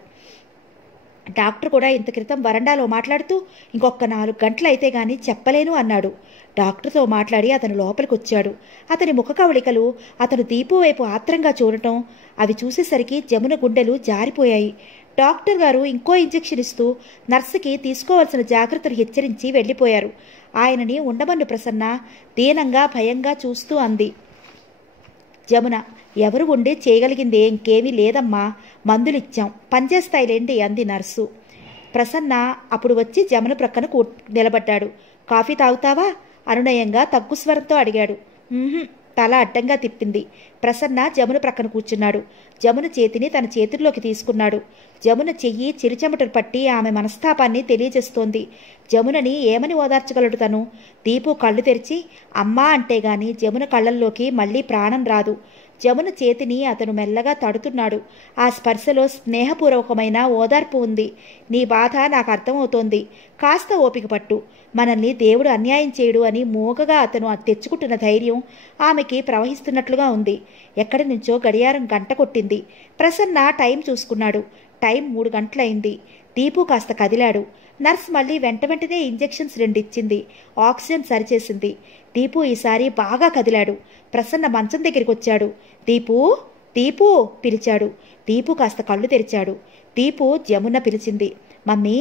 డాక్టర్ కూడా ఇంత క్రితం వరండాలో మాట్లాడుతూ ఇంకొక 4 గంటలైతే గాని చెప్పలేను అన్నాడు. డాక్టర్తో మాట్లాడి అతను లోపలికి వచ్చాడు. అతని ముఖ కవళికలు అతను దీపు వైపు ఆత్రంగా చూడటం, అవి చూసేసరికి జమున గుండెలు జారిపోయాయి. డాక్టర్ గారు ఇంకో ఇంజెక్షన్ ఇస్తూ నర్సుకి తీసుకోవాల్సిన జాగ్రత్తలు హెచ్చరించి వెళ్ళిపోయారు. ఆయనని ఉండమన్ను ప్రసన్న దీనంగా భయంగా చూస్తూ అంది. జమున, ఎవరు ఉండి చేయగలిగింది ఇంకేమీ లేదమ్మా, మందులిచ్చాం, పనిచేస్తాయిలేండి అంది నర్సు. ప్రసన్న అప్పుడు వచ్చి జమున ప్రక్కన నిలబడ్డాడు. కాఫీ తాగుతావా? అనునయంగా తగ్గు స్వరంతో అడిగాడు. తల అడ్డంగా తిప్పింది. ప్రసన్న జమున ప్రక్కన కూర్చున్నాడు. జమున చేతిని తన చేతుల్లోకి తీసుకున్నాడు. జమున చెయ్యి చిరుచెమటలు పట్టి ఆమె మనస్తాపాన్ని తెలియజేస్తోంది. జమునని ఏమని ఓదార్చగలడు తను? దీపు కళ్ళు తెరిచి అమ్మా అంటే గాని జమున కళ్ళల్లోకి మళ్లీ ప్రాణం రాదు. జమున చేతిని అతను మెల్లగా తడుతున్నాడు. ఆ స్పర్శలో స్నేహపూర్వకమైన ఓదార్పు ఉంది. నీ బాధ నాకు అర్థమవుతోంది, కాస్త ఓపిక పట్టు. మనల్ని దేవుడు అన్యాయం చేయడు అని మూగగా అతను తెచ్చుకుంటున్న ధైర్యం ఆమెకి ప్రవహిస్తున్నట్లుగా ఉంది. ఎక్కడి నుంచో గడియారం గంట కొట్టింది. ప్రసన్న టైం చూసుకున్నాడు. టైం 3 గంటలైంది. దీపు కాస్త కదిలాడు. నర్స్ మళ్ళీ వెంటనే ఇంజెక్షన్స్ 2 ఇచ్చింది. ఆక్సిజన్ సరిచేసింది. దీపు ఈసారి బాగా కదిలాడు. ప్రసన్న మంచం దగ్గరికి వచ్చాడు. దీపు దీపు పిలిచాడు. దీపు కాస్త కళ్ళు తెరిచాడు. దీపు జమున పిలిచింది. మమ్మీ.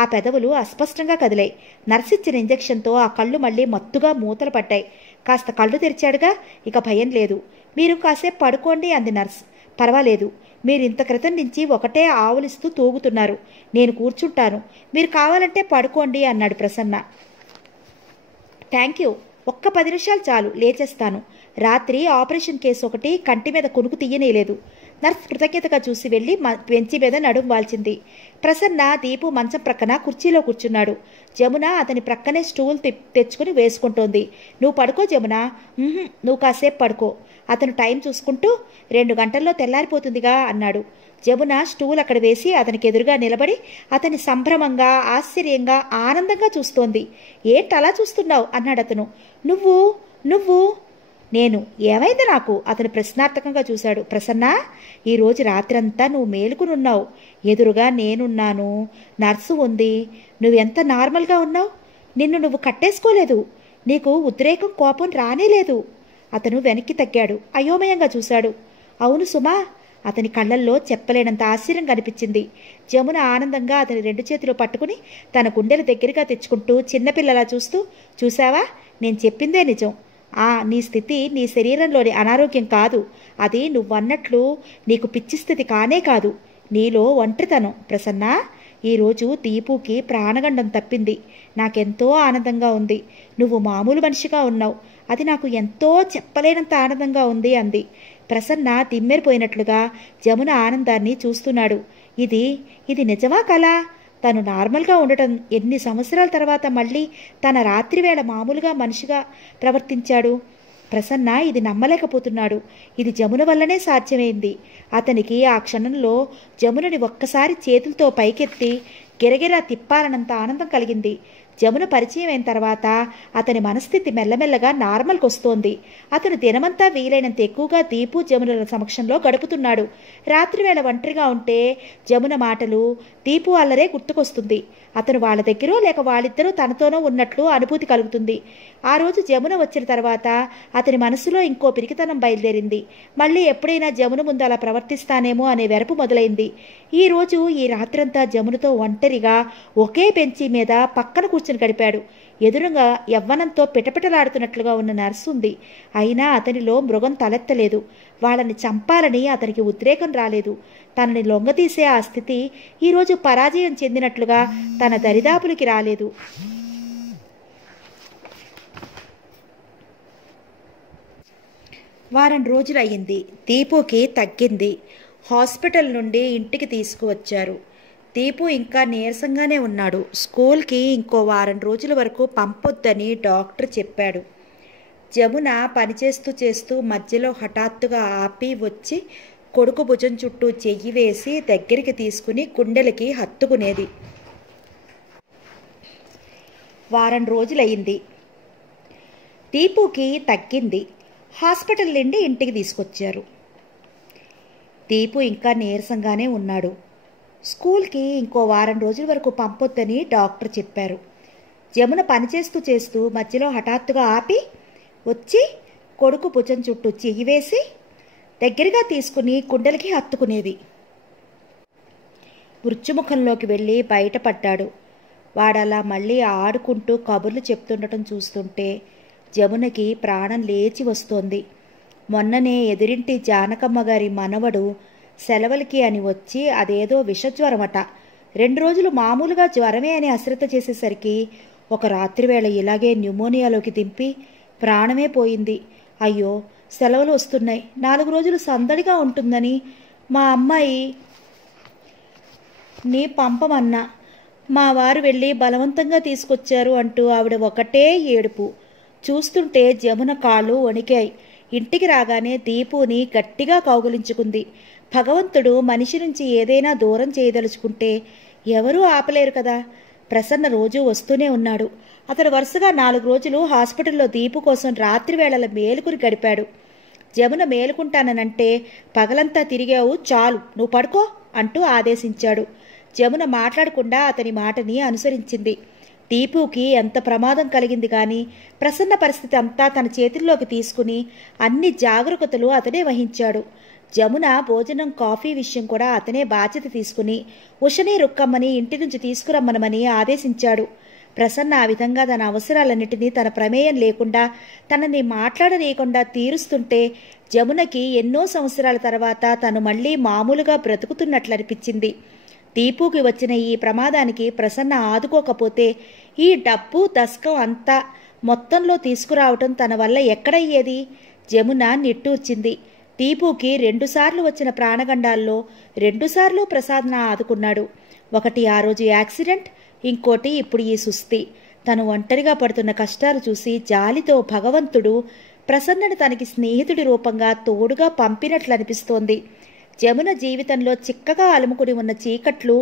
ఆ పెదవులు అస్పష్టంగా కదిలాయి. నర్సిచ్చిన ఇంజెక్షన్తో ఆ కళ్ళు మళ్ళీ మత్తుగా మూతలు పడ్డాయి. కాస్త కళ్ళు తెరిచాడుగా, ఇక భయం లేదు. మీరు కాసేపు పడుకోండి అంది నర్స్. పర్వాలేదు, మీరు ఇంత క్రితం నుంచి ఒకటే ఆవులిస్తూ తూగుతున్నారు. నేను కూర్చుంటాను, మీరు కావాలంటే పడుకోండి అన్నాడు ప్రసన్న. థ్యాంక్ యూ, ఒక్క 10 నిమిషాలు చాలు, లేచేస్తాను. రాత్రి ఆపరేషన్ కేసు ఒకటి కంటి మీద కొనుకు తీయనేలేదు. నర్స్ కృతజ్ఞతగా చూసి వెళ్ళి బెంచి మీద నడుం వాల్చింది. ప్రసన్న దీపు మంచం ప్రక్కన కుర్చీలో కూర్చున్నాడు. జమున అతని ప్రక్కనే స్టూల్ తెచ్చుకుని వేసుకుంటోంది. నువ్వు పడుకో జమున. నువ్వు కాసేపు పడుకో. అతను టైం చూసుకుంటూ 2 గంటల్లో తెల్లారిపోతుందిగా అన్నాడు. జమున స్టూల్ అక్కడ వేసి అతనికి ఎదురుగా నిలబడి అతని సంభ్రమంగా, ఆశ్చర్యంగా, ఆనందంగా చూస్తోంది. ఏంటలా చూస్తున్నావు అన్నాడు అతను. నువ్వు నేను ఏమైంది నాకు? అతను ప్రశ్నార్థకంగా చూశాడు. ప్రసన్న, ఈరోజు రాత్రంతా నువ్వు మేలుకునున్నావు. ఎదురుగా నేనున్నాను, నర్సు ఉంది. నువ్వెంత నార్మల్గా ఉన్నావు. నిన్ను నువ్వు కట్టేసుకోలేదు. నీకు ఉద్రేకం, కోపం రానేలేదు. అతను వెనక్కి తగ్గాడు. అయోమయంగా చూశాడు. అవును సుమా. అతని కళ్ళల్లో చెప్పలేనంత ఆశ్చర్యం కనిపించింది. జమున ఆనందంగా అతని 2 చేతులు పట్టుకుని తన గుండెల దగ్గరగా తెచ్చుకుంటూ చిన్నపిల్లలా చూస్తూ, చూశావా, నేను చెప్పిందే నిజం. నీ స్థితి నీ శరీరంలోని అనారోగ్యం కాదు. అది నువ్వన్నట్లు నీకు పిచ్చి స్థితి కానే కాదు. నీలో ఒంటరితనం. ప్రసన్న, ఈరోజు దీపుకి ప్రాణగండం తప్పింది. నాకెంతో ఆనందంగా ఉంది. నువ్వు మామూలు మనిషిగా ఉన్నావు. అది నాకు ఎంతో చెప్పలేనంత ఆనందంగా ఉంది అంది. ప్రసన్న తిమ్మెరిపోయినట్లుగా జమున ఆనందాన్ని చూస్తున్నాడు. ఇది నిజమా కలా? తను నార్మల్గా ఉండటం ఎన్ని సంవత్సరాల తర్వాత మళ్ళీ తన రాత్రివేళ మామూలుగా మనిషిగా ప్రవర్తించాడు. ప్రసన్న ఇది నమ్మలేకపోతున్నాడు. ఇది జమున వల్లనే సాధ్యమైంది. అతనికి ఆ క్షణంలో జమునని ఒక్కసారి చేతులతో పైకెత్తి గిరగిరా తిప్పాలన్నంత ఆనందం కలిగింది. జమున పరిచయం అయిన తర్వాత అతని మనస్థితి మెల్లమెల్లగా నార్మల్కి వస్తోంది. అతను దినమంతా వీలైనంత ఎక్కువగా దీపు జమునల సమక్షంలో గడుపుతున్నాడు. రాత్రివేళ ఒంటరిగా ఉంటే జమున మాటలు, దీపు అల్లరే గుర్తుకొస్తుంది. అతను వాళ్ళ దగ్గర లేక వాళ్ళిద్దరూ తనతోనో ఉన్నట్లు అనుభూతి కలుగుతుంది. ఆ రోజు జమున వచ్చిన తర్వాత అతని మనసులో ఇంకో పిరికితనం బయలుదేరింది. మళ్ళీ ఎప్పుడైనా జమున ముందు అలా ప్రవర్తిస్తానేమో అనే వెరపు మొదలైంది. ఈ రోజు ఈ రాత్రంతా జమునతో ఒంటరిగా ఒకే బెంచి మీద పక్కన కూర్చుని గడిపాడు. ఎదురుగా యవ్వనంతో పిటపిటలాడుతున్నట్లుగా ఉన్న నర్సు ఉంది. అయినా అతనిలో మృగం తలెత్తలేదు. వాళ్ళని చంపాలని అతనికి ఉద్రేకం రాలేదు. తనని లొంగతీసే ఆ స్థితి ఈరోజు పరాజయం చెందినట్లుగా తన దరిదాపులకి రాలేదు. వారం రోజులయ్యింది. దీపుకి తగ్గింది. హాస్పిటల్ నుండి ఇంటికి తీసుకువచ్చారు. దీపు ఇంకా నీరసంగానే ఉన్నాడు. స్కూల్కి ఇంకో వారం రోజుల వరకు పంపొద్దని డాక్టర్ చెప్పాడు. జమున పనిచేస్తూ చేస్తూ మధ్యలో హఠాత్తుగా ఆపి వచ్చి కొడుకు భుజం చుట్టూ చెయ్యి వేసి దగ్గరికి తీసుకుని గుండెలకి హత్తుకునేది. వారం రోజులయ్యింది. దీపుకి తగ్గింది. హాస్పిటల్ నుండి ఇంటికి తీసుకొచ్చారు. దీపు ఇంకా నీరసంగానే ఉన్నాడు. స్కూల్కి ఇంకో వారం రోజుల వరకు పంపొద్దని డాక్టర్ చెప్పారు. జమున పనిచేస్తూ చేస్తూ మధ్యలో హఠాత్తుగా ఆపి వచ్చి కొడుకు భుజం చుట్టూ చెయ్యి వేసి దగ్గరగా తీసుకుని గుండెలకి హత్తుకునేది. మృత్యుముఖంలోకి వెళ్ళి బయటపడ్డాడు. వాడలా మళ్ళీ ఆడుకుంటూ కబుర్లు చెప్తుండటం చూస్తుంటే జమునకి ప్రాణం లేచి వస్తోంది. మొన్ననే ఎదురింటి జానకమ్మ గారి మనవడు సెలవులకి అని వచ్చి అదేదో విషజ్వరమట. 2 రోజులు మామూలుగా జ్వరమే అని అశ్రద్ధ చేసేసరికి ఒక రాత్రివేళ ఇలాగే న్యూమోనియాలోకి దింపి ప్రాణమే పోయింది. అయ్యో, సెలవులు వస్తున్నాయి, 4 రోజులు సందడిగా ఉంటుందని మా అమ్మాయి నీ పంపమన్నా మా వారు వెళ్ళి బలవంతంగా తీసుకొచ్చారు అంటూ ఆవిడ ఒకటే ఏడుపు. చూస్తుంటే జమున కాళ్ళు వణికాయి. ఇంటికి రాగానే దీపుని గట్టిగా కౌగిలించుకుంది. భగవంతుడు మనిషి నుంచి ఏదైనా దూరం చేయదలుచుకుంటే ఎవరూ ఆపలేరు కదా. ప్రసన్న రోజూ వస్తూనే ఉన్నాడు. అతడు వరుసగా 4 రోజులు హాస్పిటల్లో దీపు కోసం రాత్రి వేళల మేలుకుని గడిపాడు. జమున మేలుకుంటానంటే పగలంతా తిరిగావు, చాలు, నువ్వు పడుకో అంటూ ఆదేశించాడు. జమున మాట్లాడకుండా అతని మాటని అనుసరించింది. దీపుకి ఎంత ప్రమాదం కలిగింది కానీ ప్రసన్న పరిస్థితి అంతా తన చేతుల్లోకి తీసుకుని అన్ని జాగరూకతలు అతనే వహించాడు. జమున భోజనం, కాఫీ విషయం కూడా అతనే బాధ్యత తీసుకుని ఉషని, రుక్కమ్మని ఇంటి నుంచి తీసుకురమ్మనమని ఆదేశించాడు. ప్రసన్న ఆ విధంగా తన అవసరాలన్నిటినీ తన ప్రమేయం లేకుండా తనని మాట్లాడనీయకుండా తీరుస్తుంటే జమునకి ఎన్నో సంవత్సరాల తర్వాత తను మళ్ళీ మామూలుగా బ్రతుకుతున్నట్లనిపించింది. దీపుకి వచ్చిన ఈ ప్రమాదానికి ప్రసన్న ఆదుకోకపోతే ఈ డబ్బు దశకం అంతా మొత్తంలో తీసుకురావటం తన వల్ల ఎక్కడయ్యేది? జమున నిట్టూర్చింది. దీపుకి 2 సార్లు వచ్చిన ప్రాణగండాల్లో 2 సార్లు ప్రసాద్న ఆదుకున్నాడు. ఒకటి ఆ రోజు యాక్సిడెంట్, ఇంకోటి ఇప్పుడు ఈ సుస్థి. తను ఒంటరిగా పడుతున్న కష్టాలు చూసి జాలితో భగవంతుడు ప్రసన్నని తనకి స్నేహితుడి రూపంగా తోడుగా పంపినట్లు అనిపిస్తోంది. జమున జీవితంలో చిక్కగా అలుముకుని ఉన్న చీకట్లు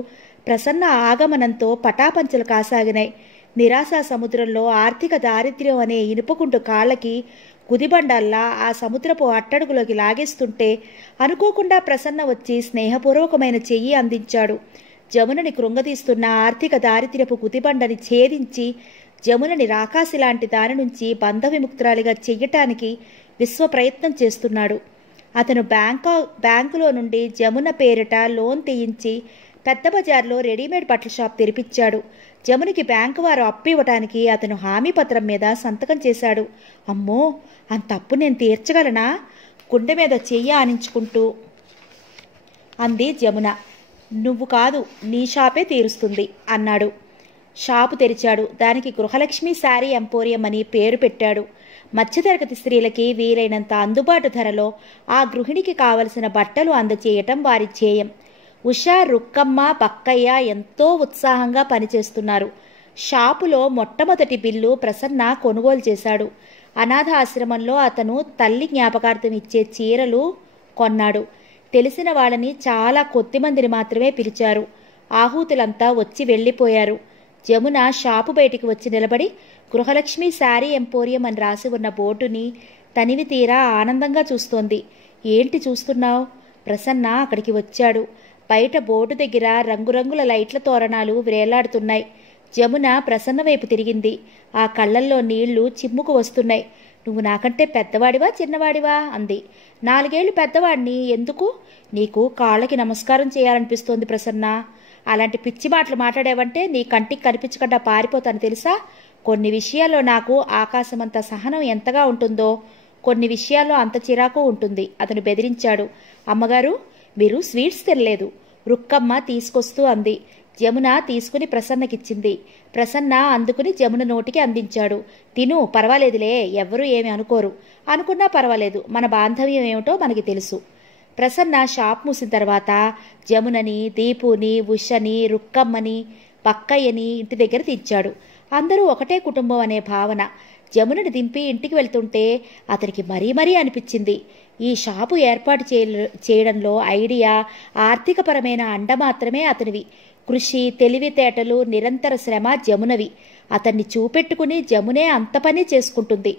ప్రసన్న ఆగమనంతో పటాపంచలు కాసాగినాయి. నిరాశా సముద్రంలో ఆర్థిక దారిద్ర్యం అనే ఇనుపకుంటు కాళ్ళకి గుదిబండల్లా ఆ సముద్రపు అట్టడుగులోకి లాగేస్తుంటే అనుకోకుండా ప్రసన్న వచ్చి స్నేహపూర్వకమైన చెయ్యి అందించాడు. జమునని కృంగతీస్తున్న ఆర్థిక దారిద్ర్యపు గుదిబండని ఛేదించి జమునని రాకాసి లాంటి దాని నుంచి బంధ విముక్తురాలిగా చెయ్యటానికి విశ్వ ప్రయత్నం చేస్తున్నాడు. అతను బ్యాంకులో నుండి జమున పేరిట లోన్ తీయించి పెద్ద బజార్లో రెడీమేడ్ బట్టల షాప్ తెరిపించాడు. జమునికి బ్యాంకు వారు అప్పు ఇవ్వటానికి అతను హామీ పత్రం మీద సంతకం చేశాడు. అమ్మో, అంత అప్పు నేను తీర్చగలనా? గుండె మీద చెయ్యి ఆనించుకుంటూ అంది జమున. నువ్వు కాదు, నీ షాపే తీరుస్తుంది అన్నాడు. షాపు తెరిచాడు. దానికి గృహలక్ష్మి శారీ ఎంపోరియం అని పేరు పెట్టాడు. మధ్యతరగతి స్త్రీలకి వీలైనంత అందుబాటు ధరలో ఆ గృహిణికి కావలసిన బట్టలు అందచేయటం వారి ధ్యేయం. ఉషా, రుక్కమ్మ, బక్కయ్య ఎంతో ఉత్సాహంగా పనిచేస్తున్నారు. షాపులో మొట్టమొదటి బిల్లు ప్రసన్న కొనుగోలు చేశాడు. అనాథ ఆశ్రమంలో అతను తల్లి జ్ఞాపకార్థం ఇచ్చే చీరలు కొన్నాడు. తెలిసిన వాళ్ళని చాలా కొద్దిమందిని మాత్రమే పిలిచారు. ఆహూతులంతా వచ్చి వెళ్ళిపోయారు. జమున షాపు బయటికి వచ్చి నిలబడి గృహలక్ష్మి శారీ ఎంపోరియం అని రాసి ఉన్న బోర్డుని తనివి తీరా ఆనందంగా చూస్తోంది. ఏంటి చూస్తున్నావు? ప్రసన్న అక్కడికి వచ్చాడు. బయట బోర్డు దగ్గర రంగురంగుల లైట్ల తోరణాలు వ్రేలాడుతున్నాయి. జమున ప్రసన్న వైపు తిరిగింది. ఆ కళ్ళల్లో నీళ్లు చిమ్ముకు వస్తున్నాయి. నువ్వు నాకంటే పెద్దవాడివా చిన్నవాడివా అంది. 4 ఏళ్లు పెద్దవాడిని. ఎందుకు? నీకు కాళ్ళకి నమస్కారం చేయాలనిపిస్తోంది ప్రసన్న. అలాంటి పిచ్చి మాటలు మాట్లాడేవంటే నీ కంటికి కనిపించకుండా పారిపోతాను తెలుసా? కొన్ని విషయాల్లో నాకు ఆకాశమంత సహనం ఎంతగా ఉంటుందో కొన్ని విషయాల్లో అంత చిరాకు ఉంటుంది. అతను బెదిరించాడు. అమ్మగారు, మీరు స్వీట్స్ తినలేదు. రుక్కమ్మ తీసుకొస్తూ అంది. జమున తీసుకుని ప్రసన్నకిచ్చింది. ప్రసన్న అందుకుని జమున నోటికి అందించాడు. తిను, పర్వాలేదులే, ఎవ్వరూ ఏమి అనుకోరు. అనుకున్నా పర్వాలేదు, మన బాంధవ్యం ఏమిటో మనకి తెలుసు. ప్రసన్న షాప్ మూసిన తర్వాత జమునని, దీపుని, ఉషని, రుక్కమ్మని, బక్కయ్యని ఇంటి దగ్గర తెచ్చాడు. అందరూ ఒకటే కుటుంబం అనే భావన. జమునని దింపి ఇంటికి వెళ్తుంటే అతనికి మరీ అనిపించింది. ఈ షాపు ఏర్పాటు చేయడంలో ఐడియా, ఆర్థికపరమైన అండ మాత్రమే అతనివి. కృషి, తెలివితేటలు, నిరంతర శ్రమ జమునవి. అతన్ని చూపెట్టుకుని జమునే అంత పని చేసుకుంటుంది.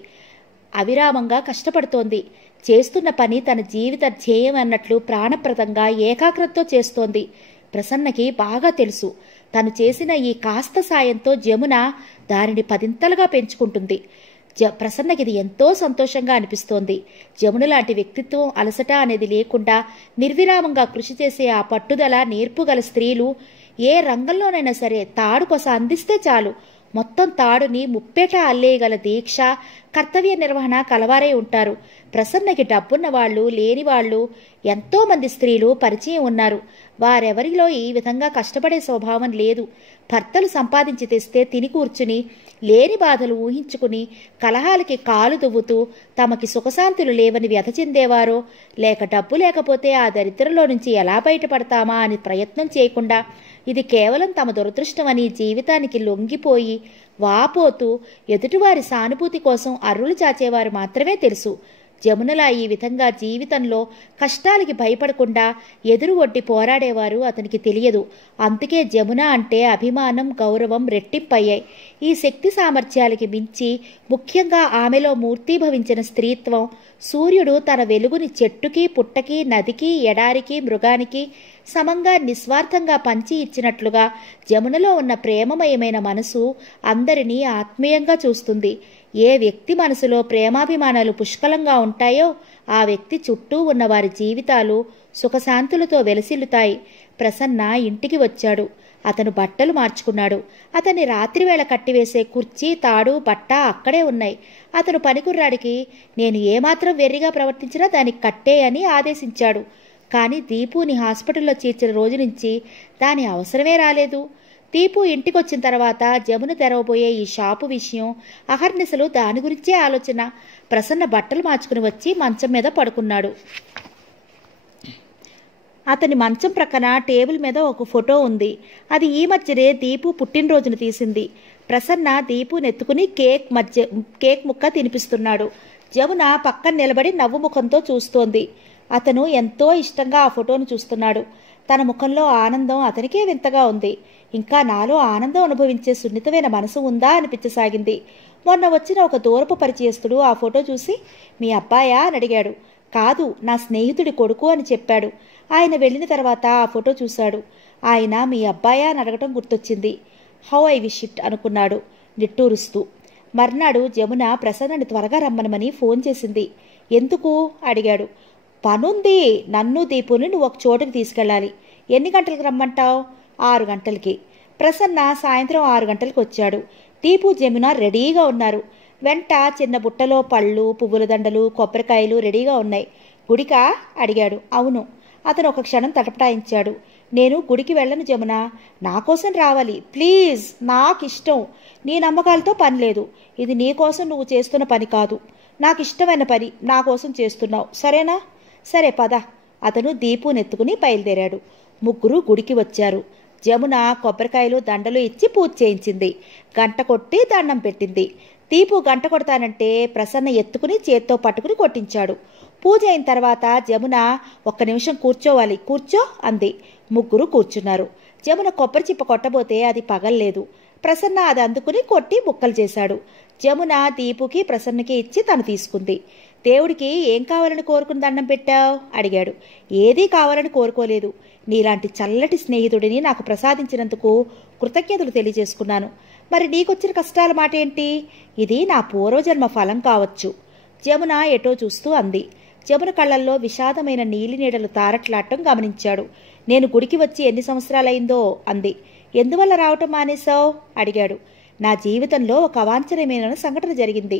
అవిరామంగా కష్టపడుతోంది. చేస్తున్న పని తన జీవిత ధ్యేయం అన్నట్లు ప్రాణప్రదంగా ఏకాగ్రతతో చేస్తోంది. ప్రసన్నకి బాగా తెలుసు, తను చేసిన ఈ కాస్త సాయంతో జమున దానిని 10 పెంచుకుంటుంది. ప్రసన్నకి ఇది ఎంతో సంతోషంగా అనిపిస్తోంది. జమున లాంటి వ్యక్తిత్వం, అలసట అనేది లేకుండా నిర్విరామంగా కృషి చేసే ఆ పట్టుదల, నేర్పుగల స్త్రీలు ఏ రంగంలోనైనా సరే తాడు కొస అందిస్తే చాలు మొత్తం తాడుని ముప్పేట అల్లేయగల దీక్ష, కర్తవ్య నిర్వహణ కలవారే ఉంటారు. ప్రసన్నకి డబ్బున్న వాళ్ళు, లేని వాళ్ళు ఎంతోమంది స్త్రీలు పరిచయం ఉన్నారు. వారెవరిలో ఈ విధంగా కష్టపడే స్వభావం లేదు. భర్తలు సంపాదించి తెస్తే తిని కూర్చుని లేని బాధలు ఊహించుకుని కలహాలకి కాలు దువ్వుతూ తమకి సుఖశాంతులు లేవని వ్యధ చెందేవారో, లేక డబ్బు లేకపోతే ఆ దరిద్రంలో నుంచి ఎలా బయటపడతామా అని ప్రయత్నం చేయకుండా ఇది కేవలం తమ దురదృష్టమని జీవితానికి లొంగిపోయి వాపోతూ ఎదుటివారి సానుభూతి కోసం అర్రులు చాచేవారు మాత్రమే తెలుసు. జమునలా ఈ విధంగా జీవితంలో కష్టాలకి భయపడకుండా ఎదురు ఒడ్డి పోరాడేవారు అతనికి తెలియదు. అందుకే జమున అంటే అభిమానం, గౌరవం రెట్టింపయ్యాయి. ఈ శక్తి సామర్థ్యాలకి మించి ముఖ్యంగా ఆమెలో మూర్తీభవించిన స్త్రీత్వం. సూర్యుడు తన వెలుగుని చెట్టుకి, పుట్టకి, నదికి, ఎడారికి, మృగానికి సమంగా నిస్వార్థంగా పంచి ఇచ్చినట్లుగా జమునలో ఉన్న ప్రేమమయమైన మనసు అందరినీ ఆత్మీయంగా చూస్తుంది. ఏ వ్యక్తి మనసులో ప్రేమాభిమానాలు పుష్కలంగా ఉంటాయో ఆ వ్యక్తి చుట్టూ ఉన్న వారి జీవితాలు సుఖశాంతులతో వెలసిల్లుతాయి. ప్రసన్న ఇంటికి వచ్చాడు. అతను బట్టలు మార్చుకున్నాడు. అతన్ని రాత్రివేళ కట్టివేసే కుర్చీ, తాడు, బట్ట అక్కడే ఉన్నాయి. అతను పనికుర్రాడికి నేను ఏమాత్రం వెర్రిగా ప్రవర్తించినా దానికి కట్టే అని ఆదేశించాడు. కానీ దీపుని హాస్పిటల్లో చేర్చిన రోజు నుంచి దాని అవసరమే రాలేదు. దీపు ఇంటికొచ్చిన తర్వాత జమున తెరవబోయే ఈ షాపు విషయం, అహర్నిశలు దాని గురించే ఆలోచన. ప్రసన్న బట్టలు మార్చుకుని వచ్చి మంచం మీద పడుకున్నాడు. అతని మంచం ప్రక్కన టేబుల్ మీద ఒక ఫోటో ఉంది. అది ఈ మధ్యనే దీపు పుట్టినరోజున తీసింది. ప్రసన్న దీపు నెత్తుకుని కేక్ ముక్క తినిపిస్తున్నాడు. జమున పక్కన నిలబడి నవ్వు ముఖంతో చూస్తోంది. అతను ఎంతో ఇష్టంగా ఆ ఫోటోను చూస్తున్నాడు. తన ముఖంలో ఆనందం అతనికే వింతగా ఉంది. ఇంకా నాలో ఆనందం అనుభవించే సున్నితమైన మనసు ఉందా అనిపించసాగింది. మొన్న వచ్చిన ఒక దూరపు పరిచయస్తుడు ఆ ఫోటో చూసి మీ అబ్బాయా అని అడిగాడు. కాదు, నా స్నేహితుడి కొడుకు అని చెప్పాడు. ఆయన వెళ్ళిన తర్వాత ఆ ఫోటో చూశాడు. ఆయన మీ అబ్బాయా అని అడగటం గుర్తొచ్చింది. హౌ ఐ విష్ ఇట్ అనుకున్నాడు నిట్టూరుస్తూ. మర్నాడు జమున ప్రసన్నని త్వరగా రమ్మనమని ఫోన్ చేసింది. ఎందుకు అడిగాడు. పనుంది, నన్ను దీపుని నువ్వు ఒక చోటుకి తీసుకెళ్ళాలి. ఎన్ని గంటలకు రమ్మంటావు? 6 గంటలకి. ప్రసన్న సాయంత్రం 6 గంటలకు వచ్చాడు. దీపు, జమున రెడీగా ఉన్నారు. వెంట చిన్న బుట్టలో పళ్ళు, పువ్వుల దండలు, కొబ్బరికాయలు రెడీగా ఉన్నాయి. గుడికా అడిగాడు. అవును. అతను ఒక క్షణం తటపటాయించాడు. నేను గుడికి వెళ్ళను జమున, నా కోసం రావాలి ప్లీజ్. నాకిష్టం. నీ నమ్మకాలతో పని లేదు. ఇది నీకోసం నువ్వు చేస్తున్న పని కాదు. నాకు ఇష్టమైన పని నా కోసం చేస్తున్నావు, సరేనా? సరే పద. అతను దీపు నెత్తుకుని బయలుదేరాడు. ముగ్గురు గుడికి వచ్చారు. జమున కొబ్బరికాయలు దండలు ఇచ్చి పూజ చేయించింది. గంట కొట్టి దండం పెట్టింది. దీపు గంట కొడతానంటే ప్రసన్న ఎత్తుకుని చేత్తో పట్టుకుని కొట్టించాడు. పూజ అయిన తర్వాత జమున ఒక్క నిమిషం కూర్చోవాలి, కూర్చో అంది. ముగ్గురు కూర్చున్నారు. జమున కొబ్బరి చిప్ప కొట్టబోతే అది పగల్లేదు. ప్రసన్న అది అందుకుని కొట్టి ముక్కలు చేశాడు. జమున దీపుకి ప్రసన్నకి ఇచ్చి తను తీసుకుంది. దేవుడికి ఏం కావాలని కోరుకుని దండం పెట్టావు అడిగాడు. ఏదీ కావాలని కోరుకోలేదు. నీలాంటి చల్లటి స్నేహితుడిని నాకు ప్రసాదించినందుకు కృతజ్ఞతలు తెలియజేసుకున్నాను. మరి నీకొచ్చిన కష్టాల మాట ఏంటి? ఇది నా పూర్వజన్మ ఫలం కావచ్చు. జమున ఎటో చూస్తూ అంది. జమున కళ్ళల్లో విషాదమైన నీలి నీడలు తారట్లాడటం గమనించాడు. నేను గుడికి వచ్చి ఎన్ని సంవత్సరాలైందో అంది. ఎందువల్ల రావటం మానేశావు అడిగాడు. నా జీవితంలో ఒక అవాంఛనీయమైన సంఘటన జరిగింది.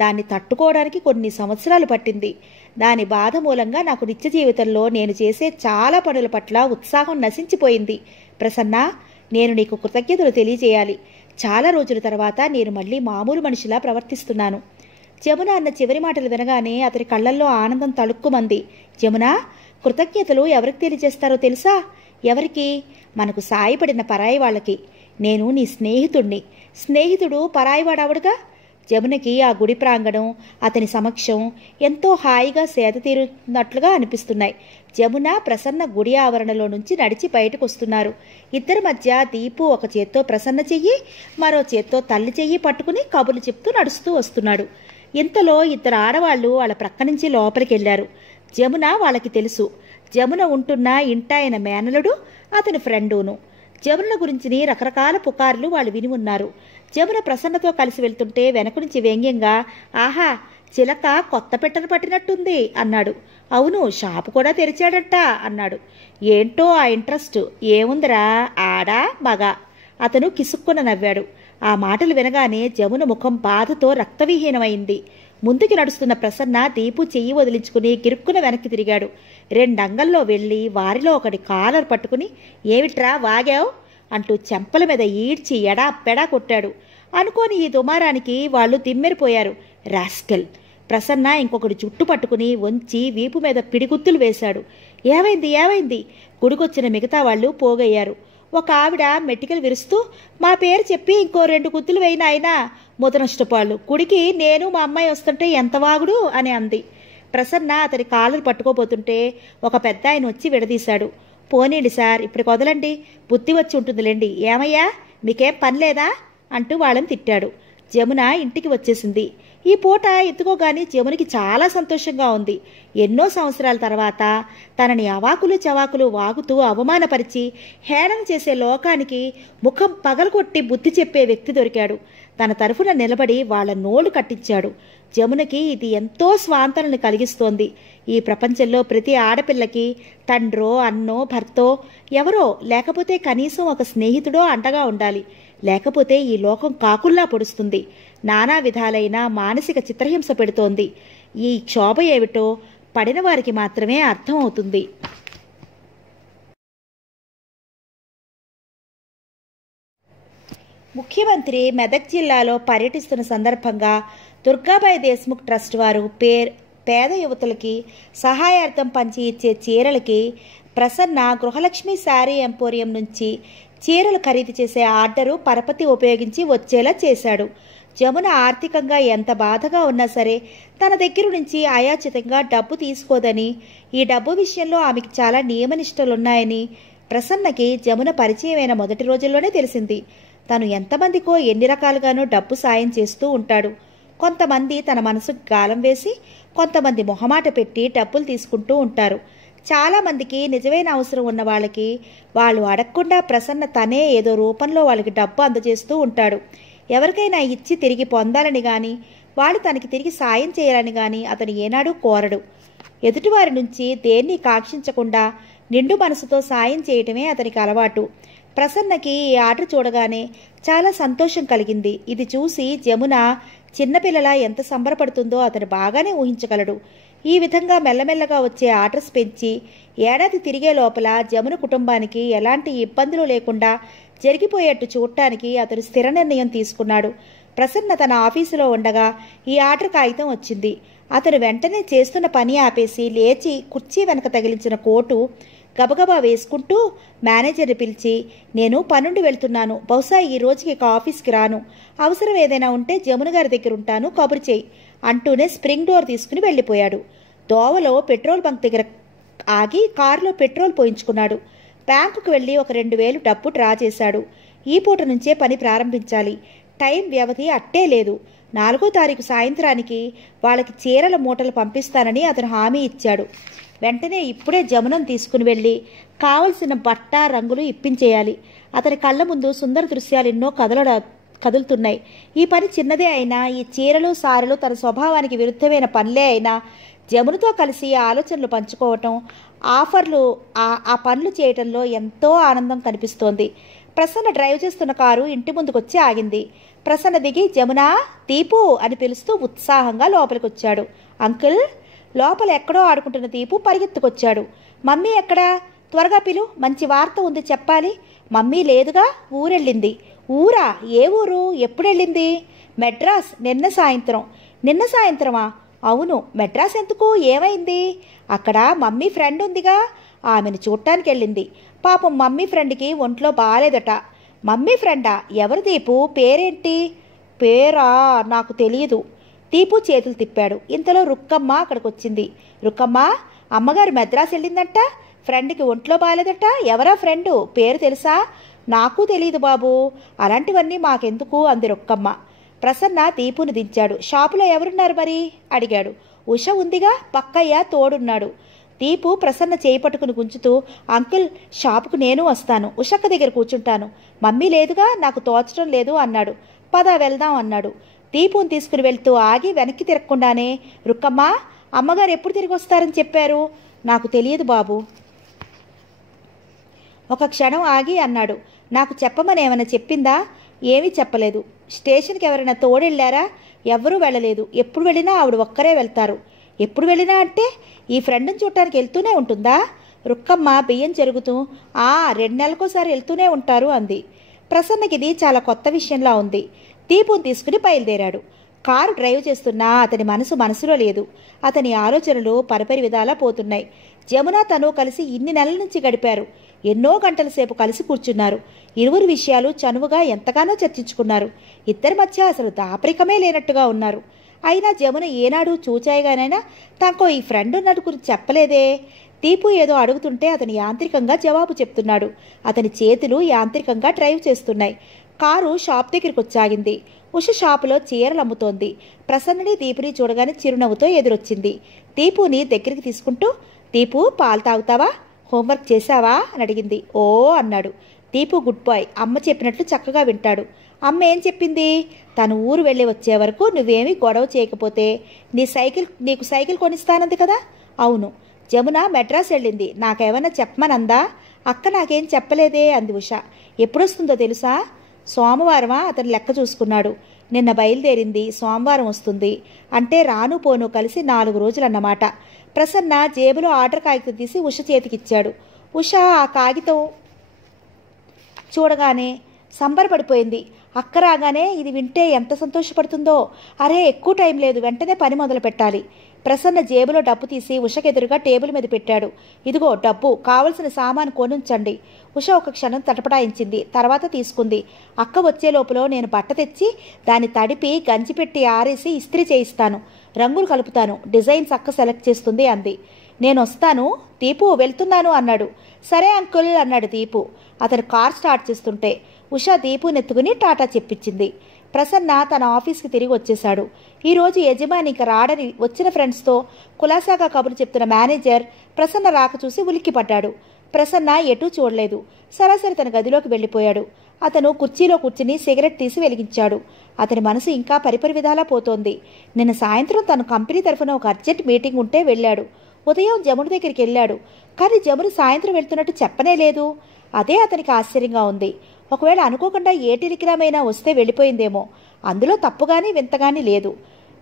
దాన్ని తట్టుకోవడానికి కొన్ని సంవత్సరాలు పట్టింది. దాని బాధ మూలంగా నాకు నిత్య జీవితంలో నేను చేసే చాలా పనుల పట్ల ఉత్సాహం నశించిపోయింది. ప్రసన్న, నేను నీకు కృతజ్ఞతలు తెలియజేయాలి. చాలా రోజుల తర్వాత నేను మళ్ళీ మామూలు మనిషిలా ప్రవర్తిస్తున్నాను. జమున అన్న చివరి మాటలు వినగానే అతని కళ్ళల్లో ఆనందం తళుక్కుమంది. జమున, కృతజ్ఞతలు ఎవరికి తెలియజేస్తారో తెలుసా? ఎవరికి? మనకు సాయపడిన పరాయి వాళ్ళకి. నేను నీ స్నేహితుణ్ణి. స్నేహితుడు పరాయివాడవడుగా. జమునకి ఆ గుడి ప్రాంగణం, అతని సమక్షం ఎంతో హాయిగా సేద తీరుతున్నట్లుగా అనిపిస్తున్నాయి. జమున, ప్రసన్న గుడి ఆవరణలో నుంచి నడిచి బయటకు వస్తున్నారు. ఇద్దరి మధ్య దీపు ఒక చేత్తో ప్రసన్న చెయ్యి, మరో చేత్తో తల్లి చెయ్యి పట్టుకుని కబుర్లు చెప్తూ నడుస్తూ వస్తున్నాడు. ఇంతలో ఇద్దరు ఆడవాళ్లు వాళ్ళ ప్రక్క నుంచి లోపలికి వెళ్లారు. జమున వాళ్ళకి తెలుసు. జమున ఉంటున్న ఇంటాయన మేనలుడు, అతని ఫ్రెండును. జమున గురించి రకరకాల పుకార్లు వాళ్ళు విని ఉన్నారు. జమున ప్రసన్నతో కలిసి వెళ్తుంటే వెనక నుంచి వ్యంగ్యంగా, ఆహా, చిలక కొత్త పెట్టను పట్టినట్టుంది అన్నాడు. అవును, షాపు కూడా తెరిచాడట అన్నాడు. ఏంటో ఆ ఇంట్రెస్ట్? ఏముందిరా, ఆడా మగ? అతను కిసుక్కున నవ్వాడు. ఆ మాటలు వినగానే జమున ముఖం బాధతో రక్తవిహీనమైంది. ముందుకి నడుస్తున్న ప్రసన్న దీపు చెయ్యి వదిలించుకుని గిరుక్కున వెనక్కి తిరిగాడు. రెండంగల్లో వెళ్ళి వారిలో ఒకటి కాలర్ పట్టుకుని, ఏమిట్రా వాగావు అంటూ చెంపల మీద ఈడ్చి ఎడా పెడా కొట్టాడు. అనుకోని ఈ దుమారానికి వాళ్ళు దిమ్మెరిపోయారు. రాస్కెల్! ప్రసన్న ఇంకొకటి జుట్టు పట్టుకుని వంచి వీపు మీద పిడిగుత్తులు వేశాడు. ఏమైంది ఏమైంది? గుడికొచ్చిన మిగతా వాళ్ళు పోగయ్యారు. ఒక ఆవిడ మెట్టికలు విరుస్తూ, మా పేరు చెప్పి ఇంకో 2 గుత్తులు వేయిన ఆయన ముదనష్టపాళ్ళు, గుడికి నేను మా అమ్మాయి వస్తుంటే ఎంత వాగుడు అని అంది. ప్రసన్న అతని కాళ్ళు పట్టుకోబోతుంటే ఒక పెద్ద ఆయన వచ్చి విడదీశాడు. పోనీండి సార్, ఇప్పుడు వదలండి, బుద్ధి వచ్చి ఉంటుందిలేండి. ఏమయ్యా, మీకేం పని లేదా అంటూ వాళ్ళని తిట్టాడు. జమున ఇంటికి వచ్చేసింది. ఈ పూట ఎత్తుకోగానే జమునికి చాలా సంతోషంగా ఉంది. ఎన్నో సంవత్సరాల తర్వాత తనని అవాకులు చవాకులు వాగుతూ అవమానపరిచి హేళన చేసే లోకానికి ముఖం పగలగొట్టి బుద్ధి చెప్పే వ్యక్తి దొరికాడు. తన తరఫున నిలబడి వాళ్ళ నోళ్లు కట్టించాడు. జమునకి ఇది ఎంతో స్వాంతనని కలిగిస్తోంది. ఈ ప్రపంచంలో ప్రతి ఆడపిల్లకి తండ్రో, అన్నో, భర్తో ఎవరో, లేకపోతే కనీసం ఒక స్నేహితుడో అండగా ఉండాలి. లేకపోతే ఈ లోకం కాకుల్లా పొడుస్తుంది. నానా విధాలైన మానసిక చిత్రహింస పెడుతోంది. ఈ క్షోభ ఏమిటో పడిన వారికి మాత్రమే అర్థం అవుతుంది. ముఖ్యమంత్రి మెదక్ జిల్లాలో పర్యటిస్తున్న సందర్భంగా దుర్గాబాయి దేశ్ముఖ్ ట్రస్ట్ వారు పేద యువతులకి సహాయార్థం పంచి ఇచ్చే చీరలకి ప్రసన్న గృహలక్ష్మి శారీ ఎంపోరియం నుంచి చీరలు ఖరీదు చేసే ఆర్డరు పరపతి ఉపయోగించి వచ్చేలా చేశాడు. జమున ఆర్థికంగా ఎంత బాధగా ఉన్నా సరే తన దగ్గర నుంచి అయాచితంగా డబ్బు తీసుకోదని, ఈ డబ్బు విషయంలో ఆమెకి చాలా నియమనిష్టలున్నాయని ప్రసన్నకి జమున పరిచయమైన మొదటి రోజుల్లోనే తెలిసింది. తను ఎంతమందికో ఎన్ని రకాలుగానో డబ్బు సాయం చేస్తూ ఉంటాడు. కొంతమంది తన మనసుకు గాలం వేసి, కొంతమంది మొహమాట పెట్టి డబ్బులు తీసుకుంటూ ఉంటారు. చాలామందికి నిజమైన అవసరం ఉన్న వాళ్ళకి వాళ్ళు అడగకుండా ప్రసన్న తనే ఏదో రూపంలో వాళ్ళకి డబ్బు అందజేస్తూ ఉంటాడు. ఎవరికైనా ఇచ్చి తిరిగి పొందాలని కానీ, వాళ్ళు తనకి తిరిగి సాయం చేయాలని కానీ అతను ఏనాడూ కోరడు. ఎదుటివారి నుంచి దేన్ని కాక్షించకుండా నిండు మనసుతో సాయం చేయటమే అతనికి అలవాటు. ప్రసన్నకి ఈ ఆట చూడగానే చాలా సంతోషం కలిగింది. ఇది చూసి జమున చిన్నపిల్లలా ఎంత సంబరపడుతుందో అతను బాగానే ఊహించగలడు. ఈ విధంగా మెల్లమెల్లగా వచ్చే ఆర్డర్స్ పెంచి ఏడాది తిరిగే లోపల జమున కుటుంబానికి ఎలాంటి ఇబ్బందులు లేకుండా జరిగిపోయేట్టు చూడటానికి అతను స్థిర నిర్ణయం తీసుకున్నాడు. ప్రసన్న తన ఆఫీసులో ఉండగా ఈ ఆర్డర్ కాగితం వచ్చింది. అతను వెంటనే చేస్తున్న పని ఆపేసి లేచి కుర్చీ వెనక తగిలించిన కోటు గబగబా వేసుకుంటూ మేనేజర్ని పిలిచి, నేను పనుండి వెళ్తున్నాను, బహుశా ఈ రోజుకి ఇక ఆఫీస్కి రాను, అవసరం ఏదైనా ఉంటే జమున గారి దగ్గర ఉంటాను, కబురు చేయి అంటూనే స్ప్రింగ్ డోర్ తీసుకుని వెళ్ళిపోయాడు. దోవలో పెట్రోల్ బంక్ దగ్గర ఆగి కారులో పెట్రోల్ పోయించుకున్నాడు. బ్యాంకుకు వెళ్ళి ఒక 2,000 డబ్బు డ్రా చేశాడు. ఈ పూట నుంచే పని ప్రారంభించాలి. టైం వ్యవధి అట్టే లేదు. 4వ తారీఖు సాయంత్రానికి వాళ్ళకి చీరల మూటలు పంపిస్తానని అతను హామీ ఇచ్చాడు. వెంటనే ఇప్పుడే జమునను తీసుకుని వెళ్ళి కావలసిన బట్ట రంగులు ఇప్పించేయాలి. అతని కళ్ళ ముందు సుందర దృశ్యాలు ఎన్నో కదులుతున్నాయి. ఈ పని చిన్నదే అయినా, ఈ చీరలు సారెలు తన స్వభావానికి విరుద్ధమైన పనులే అయినా జమునతో కలిసి ఆలోచనలు పంచుకోవటం, ఆ పనులు చేయటంలో ఎంతో ఆనందం కనిపిస్తోంది. ప్రసన్న డ్రైవ్ చేస్తున్న కారు ఇంటి ముందుకొచ్చి ఆగింది. ప్రసన్న దిగి జమునా, దీపు అని పిలుస్తూ ఉత్సాహంగా లోపలికొచ్చాడు. అంకుల్! లోపల ఎక్కడో ఆడుకుంటున్న దీపు పరిగెత్తుకొచ్చాడు. మమ్మీ ఎక్కడా? త్వరగా పిలు, మంచి వార్త ఉంది చెప్పాలి. మమ్మీ లేదుగా, ఊరెళ్ళింది. ఊరా? ఏ ఊరు? ఎప్పుడెళ్ళింది? మెడ్రాస్, నిన్న సాయంత్రం. నిన్న సాయంత్రమా? అవును. మెడ్రాస్ ఎందుకు? ఏమైంది? అక్కడ మమ్మీ ఫ్రెండ్ ఉందిగా, ఆమెను చూడటానికి వెళ్ళింది. పాపం మమ్మీ ఫ్రెండ్కి ఒంట్లో బాగాలేదట. మమ్మీ ఫ్రెండా? ఎవరు దీపు? పేరేంటి? పేరా? నాకు తెలియదు. దీపు చేతులు తిప్పాడు. ఇంతలో రుక్కమ్మ అక్కడికొచ్చింది. రుక్కమ్మ, అమ్మగారు మెడ్రాస్ వెళ్ళిందంట, ఫ్రెండ్కి ఒంట్లో బాగాలేదట. ఎవరా ఫ్రెండు? పేరు తెలుసా? నాకు తెలియదు బాబు. అలాంటివన్నీ మాకెందుకు అంది రుక్కమ్మ. ప్రసన్న దీపుని దించాడు. షాపులో ఎవరున్నారు మరి అడిగాడు. ఉష ఉందిగా, పక్కయ్య తోడున్నాడు. దీపు ప్రసన్న చేయి పట్టుకుని గుంచుతూ, అంకుల్, షాపుకు నేను వస్తాను, ఉషక్క దగ్గర కూర్చుంటాను. మమ్మీ లేదుగా, నాకు తోచడం లేదు అన్నాడు. పద వెళ్దాం అన్నాడు. దీపుని తీసుకుని వెళ్తూ ఆగి వెనక్కి తిరగకుండానే, రుక్కమ్మ, అమ్మగారు ఎప్పుడు తిరిగి వస్తారని చెప్పారు? నాకు తెలియదు బాబు. ఒక క్షణం ఆగి అన్నాడు. నాకు చెప్పమని ఏమైనా చెప్పిందా? ఏమీ చెప్పలేదు. స్టేషన్కి ఎవరైనా తోడెళ్ళారా? ఎవ్వరూ వెళ్ళలేదు. ఎప్పుడు వెళ్ళినా ఆవిడ ఒక్కరే వెళ్తారు. ఎప్పుడు వెళ్ళినా అంటే ఈ ఫ్రెండ్ని చూడటానికి వెళ్తూనే ఉంటుందా? రుక్కమ్మ బియ్యం చెరుగుతూ, 2 నెలలకోసారి వెళ్తూనే ఉంటారు అంది. ప్రసన్నకి ఇది చాలా కొత్త విషయంలా ఉంది. దీపుని తీసుకుని బయలుదేరాడు. కారు డ్రైవ్ చేస్తున్నా అతని మనసులో లేదు. అతని ఆలోచనలు పరిపరి విధాలా పోతున్నాయి. జమున తను కలిసి ఇన్ని నెలల నుంచి గడిపారు. ఎన్నో గంటల సేపు కలిసి కూర్చున్నారు. ఇరువురు విషయాలు చనువుగా ఎంతగానో చర్చించుకున్నారు. ఇద్దరి మధ్య అసలు దాపరికమే లేనట్టుగా ఉన్నారు. అయినా జమున ఏనాడు చూచాయిగానైనా తనకో ఈ ఫ్రెండ్ ఉన్నట్టు గురించి చెప్పలేదే. దీపు ఏదో అడుగుతుంటే అతను యాంత్రికంగా జవాబు చెప్తున్నాడు. అతని చేతులు యాంత్రికంగా డ్రైవ్ చేస్తున్నాయి. కారు షాప్ దగ్గరికి వచ్చాగింది. ఉష షాపులో చీరలు అమ్ముతోంది. ప్రసన్నని దీపుని చూడగానే చిరునవ్వుతో ఎదురొచ్చింది. దీపుని దగ్గరికి తీసుకుంటూ, దీపు, పాలు తాగుతావా? హోంవర్క్ చేశావా అని అడిగింది. ఓ అన్నాడు. Deepu good boy. అమ్మ చెప్పినట్లు చక్కగా వింటాడు. అమ్మ ఏం చెప్పింది? తను ఊరు వెళ్ళి వచ్చే వరకు నువ్వేమీ గొడవ చేయకపోతే నీకు సైకిల్ కొనిస్తానంది కదా? అవును. జమున మెడ్రాస్ వెళ్ళింది. నాకేమన్నా చెప్పమనందా? అక్క నాకేం చెప్పలేదే అంది ఉష. ఎప్పుడొస్తుందో తెలుసా? సోమవారమా? అతను లెక్క చూసుకున్నాడు. నిన్న బయలుదేరింది, సోమవారం వస్తుంది. అంటే రాను పోను కలిసి 4 రోజులన్నమాట. ప్రసన్న జేబులో ఆర్డర్ కాగితం తీసి ఉష చేతికిచ్చాడు. ఉష ఆ కాగితం చూడగానే సంబరపడిపోయింది. అక్క రాగానే ఇది వింటే ఎంత సంతోషపడుతుందో. అరే, ఎక్కువ టైం లేదు, వెంటనే పని మొదలు పెట్టాలి. ప్రసన్న జేబులో డబ్బు తీసి ఉషకెదురుగా టేబుల్ మీద పెట్టాడు. ఇదిగో డబ్బు, కావలసిన సామాను కొనుంచండి. ఉష ఒక క్షణం తటపటాయించింది. తర్వాత తీసుకుంది. అక్క వచ్చే లోపల నేను బట్ట తెచ్చి దాన్ని తడిపి గంజి పెట్టి ఆరేసి ఇస్త్రీ చేయిస్తాను, రంగులు కలుపుతాను, డిజైన్స్ అక్క సెలెక్ట్ చేస్తుంది అంది. నేను వస్తాను దీపు, వెళ్తున్నాను అన్నాడు. సరే అంకుల్ అన్నాడు దీపు. అతను కార్ స్టార్ట్ చేస్తుంటే ఉష దీపుని ఎత్తుకుని టాటా చెప్పించింది. ప్రసన్న తన ఆఫీస్కి తిరిగి వచ్చేశాడు. ఈరోజు యజమాని ఇక రాడని వచ్చిన ఫ్రెండ్స్తో కులాసాగా కబురు చెప్తున్న మేనేజర్ ప్రసన్న రాక చూసి ఉలిక్కిపడ్డాడు. ప్రసన్న ఎటూ చూడలేదు. సరాసరి తన గదిలోకి వెళ్ళిపోయాడు. అతను కుర్చీలో కూర్చుని సిగరెట్ తీసి వెలిగించాడు. అతని మనసు ఇంకా పరిపరి విధాలా పోతోంది. నిన్న సాయంత్రం తన కంపెనీ తరఫున ఒక అర్జెంట్ మీటింగ్ ఉంటే వెళ్ళాడు. ఉదయం జముడు దగ్గరికి వెళ్ళాడు. కానీ జముడు సాయంత్రం వెళ్తున్నట్టు చెప్పనే లేదు. అదే అతనికి ఆశ్చర్యంగా ఉంది. ఒకవేళ అనుకోకుండా ఏ టెలిగ్రామ్ అయినా వస్తే వెళ్ళిపోయిందేమో. అందులో తప్పుగాని వింతగాని లేదు.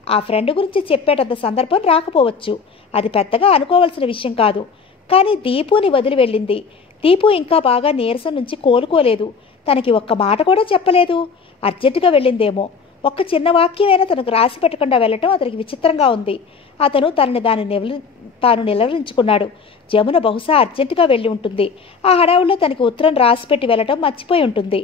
ఆ ఫ్రెండ్ గురించి చెప్పేటంత సందర్భం రాకపోవచ్చు. అది పెద్దగా అనుకోవాల్సిన విషయం కాదు. కానీ దీపుని వదిలి వెళ్ళింది. దీపు ఇంకా బాగా నీరసం నుంచి కోలుకోలేదు. తనకి ఒక్క మాట కూడా చెప్పలేదు. అర్జెంటుగా వెళ్ళిందేమో. ఒక్క చిన్న వాక్యమైనా తనకు రాసి పెట్టకుండా వెళ్ళటం అతనికి విచిత్రంగా ఉంది. అతను తాను నిలవరించుకున్నాడు. జమున బహుశా అర్జెంటుగా వెళ్ళి ఉంటుంది. ఆ హడావుల్లో తనకి ఉత్తరం రాసిపెట్టి వెళ్ళటం మర్చిపోయి ఉంటుంది.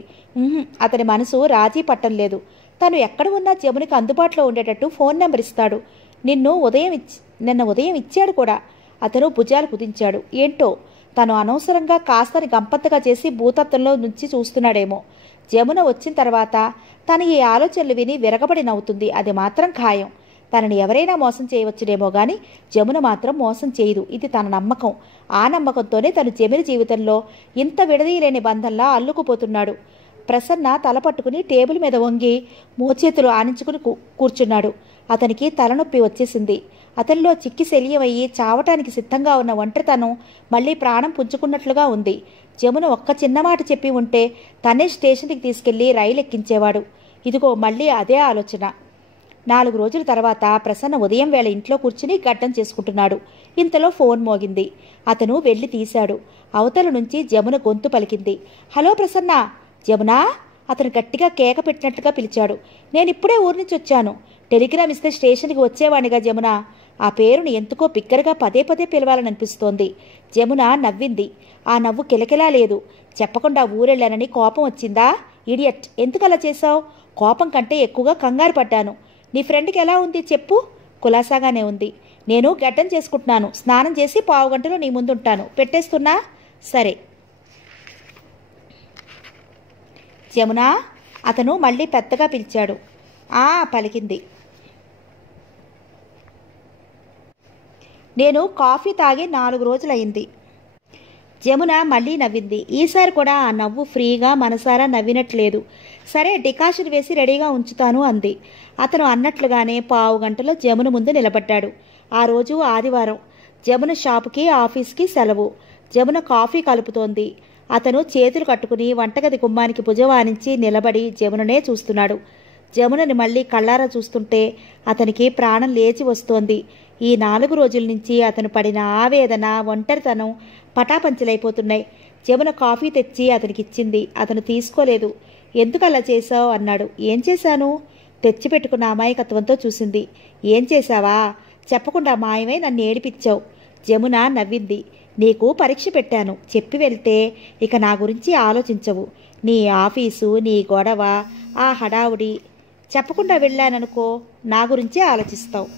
అతని మనసు రాజీ పట్టం లేదు. తను ఎక్కడ ఉన్నా జమునికి అందుబాటులో ఉండేటట్టు ఫోన్ నెంబర్ ఇస్తాడు. నిన్న ఉదయం ఇచ్చాడు కూడా. అతను భుజాలు కుదించాడు. ఏంటో తను అనవసరంగా కాస్తని గంపత్తగా చేసి భూతత్వంలో నుంచి చూస్తున్నాడేమో. జమున వచ్చిన తర్వాత తను ఈ ఆలోచనలు విని విరగబడి నవ్వుతుంది. అది మాత్రం ఖాయం. తనని ఎవరైనా మోసం చేయవచ్చునేమో గాని జమున మాత్రం మోసం చేయదు. ఇది తన నమ్మకం. ఆ నమ్మకంతోనే తను జమున జీవితంలో ఇంత విడదీయలేని బంధంలా అల్లుకుపోతున్నాడు. ప్రసన్న తల పట్టుకుని టేబుల్ మీద వంగి మోచేతులు ఆనించుకుని కూర్చున్నాడు. అతనికి తలనొప్పి వచ్చేసింది. అతనిలో చిక్కి శల్యమయ్యి చావటానికి సిద్ధంగా ఉన్న ఒంటరితనం మళ్లీ ప్రాణం పుంజుకున్నట్లుగా ఉంది. జమున ఒక్క చిన్న మాట చెప్పి ఉంటే తనే స్టేషన్కి తీసుకెళ్లి రైలు ఎక్కించేవాడు. ఇదిగో మళ్లీ అదే ఆలోచన. 4 రోజుల తర్వాత ప్రసన్న ఉదయం వేళ ఇంట్లో కూర్చుని గడ్డం చేసుకుంటున్నాడు. ఇంతలో ఫోన్ మోగింది. అతను వెళ్లి తీశాడు. అవతల నుంచి జమున గొంతు పలికింది. హలో ప్రసన్న. జమునా? అతను గట్టిగా కేక పెట్టినట్లుగా పిలిచాడు. నేనిప్పుడే ఊరి నుంచి వచ్చాను. టెలిగ్రామ్ ఇస్తే స్టేషన్కి వచ్చేవాణిగా జమున. ఆ పేరుని ఎందుకో బిగ్గరగా పదే పదే పిలవాలనిపిస్తోంది. జమున నవ్వింది. ఆ నవ్వు కిలకిలా లేదు. చెప్పకుండా ఊరెళ్ళానని కోపం వచ్చిందా? ఇడియట్, ఎందుకలా చేశావు? కోపం కంటే ఎక్కువగా కంగారు పడ్డాను. నీ ఫ్రెండ్కి ఎలా ఉంది చెప్పు. కులాసాగానే ఉంది. నేను గడ్డం చేసుకుంటున్నాను. స్నానం చేసి 15 గంటలో నీ ముందుంటాను. పెట్టేస్తున్నా? సరే. జమునా? అతను మళ్ళీ పెద్దగా పిలిచాడు. పలికింది. నేను కాఫీ తాగి 4 రోజులయ్యింది. జమున మళ్ళీ నవ్వింది. ఈసారి కూడా ఆ నవ్వు ఫ్రీగా మనసారా నవ్వినట్లేదు. సరే, డికాషన్ వేసి రెడీగా ఉంచుతాను అంది. అతను అన్నట్లుగానే 15 గంటలో జమున ముందు నిలబడ్డాడు. ఆ రోజు ఆదివారం. జమున షాపుకి ఆఫీస్కి సెలవు. జమున కాఫీ కలుపుతోంది. అతను చేతులు కట్టుకుని వంటగది గుమ్మానికి భుజవానించి నిలబడి జముననే చూస్తున్నాడు. జమునని మళ్ళీ కళ్ళారా చూస్తుంటే అతనికి ప్రాణం లేచి వస్తోంది. ఈ 4 రోజుల నుంచి అతను పడిన ఆవేదన, ఒంటరితనం పటాపంచలైపోతున్నాయి. జమున కాఫీ తెచ్చి అతనికిచ్చింది. అతను తీసుకోలేదు. ఎందుకలా చేశావు అన్నాడు. ఏం చేశాను? తెచ్చిపెట్టుకున్న అమాయకత్వంతో చూసింది. ఏం చేశావా? చెప్పకుండా మాయమై నన్ను ఏడిపించావు. జమున నవ్వింది. నీకు పరీక్ష పెట్టాను. చెప్పి వెళ్తే ఇక నా గురించి ఆలోచించవు. నీ ఆఫీసు, నీ గొడవ, ఆ హడావుడి. చెప్పకుండా వెళ్ళాననుకో, నా గురించే ఆలోచిస్తావు.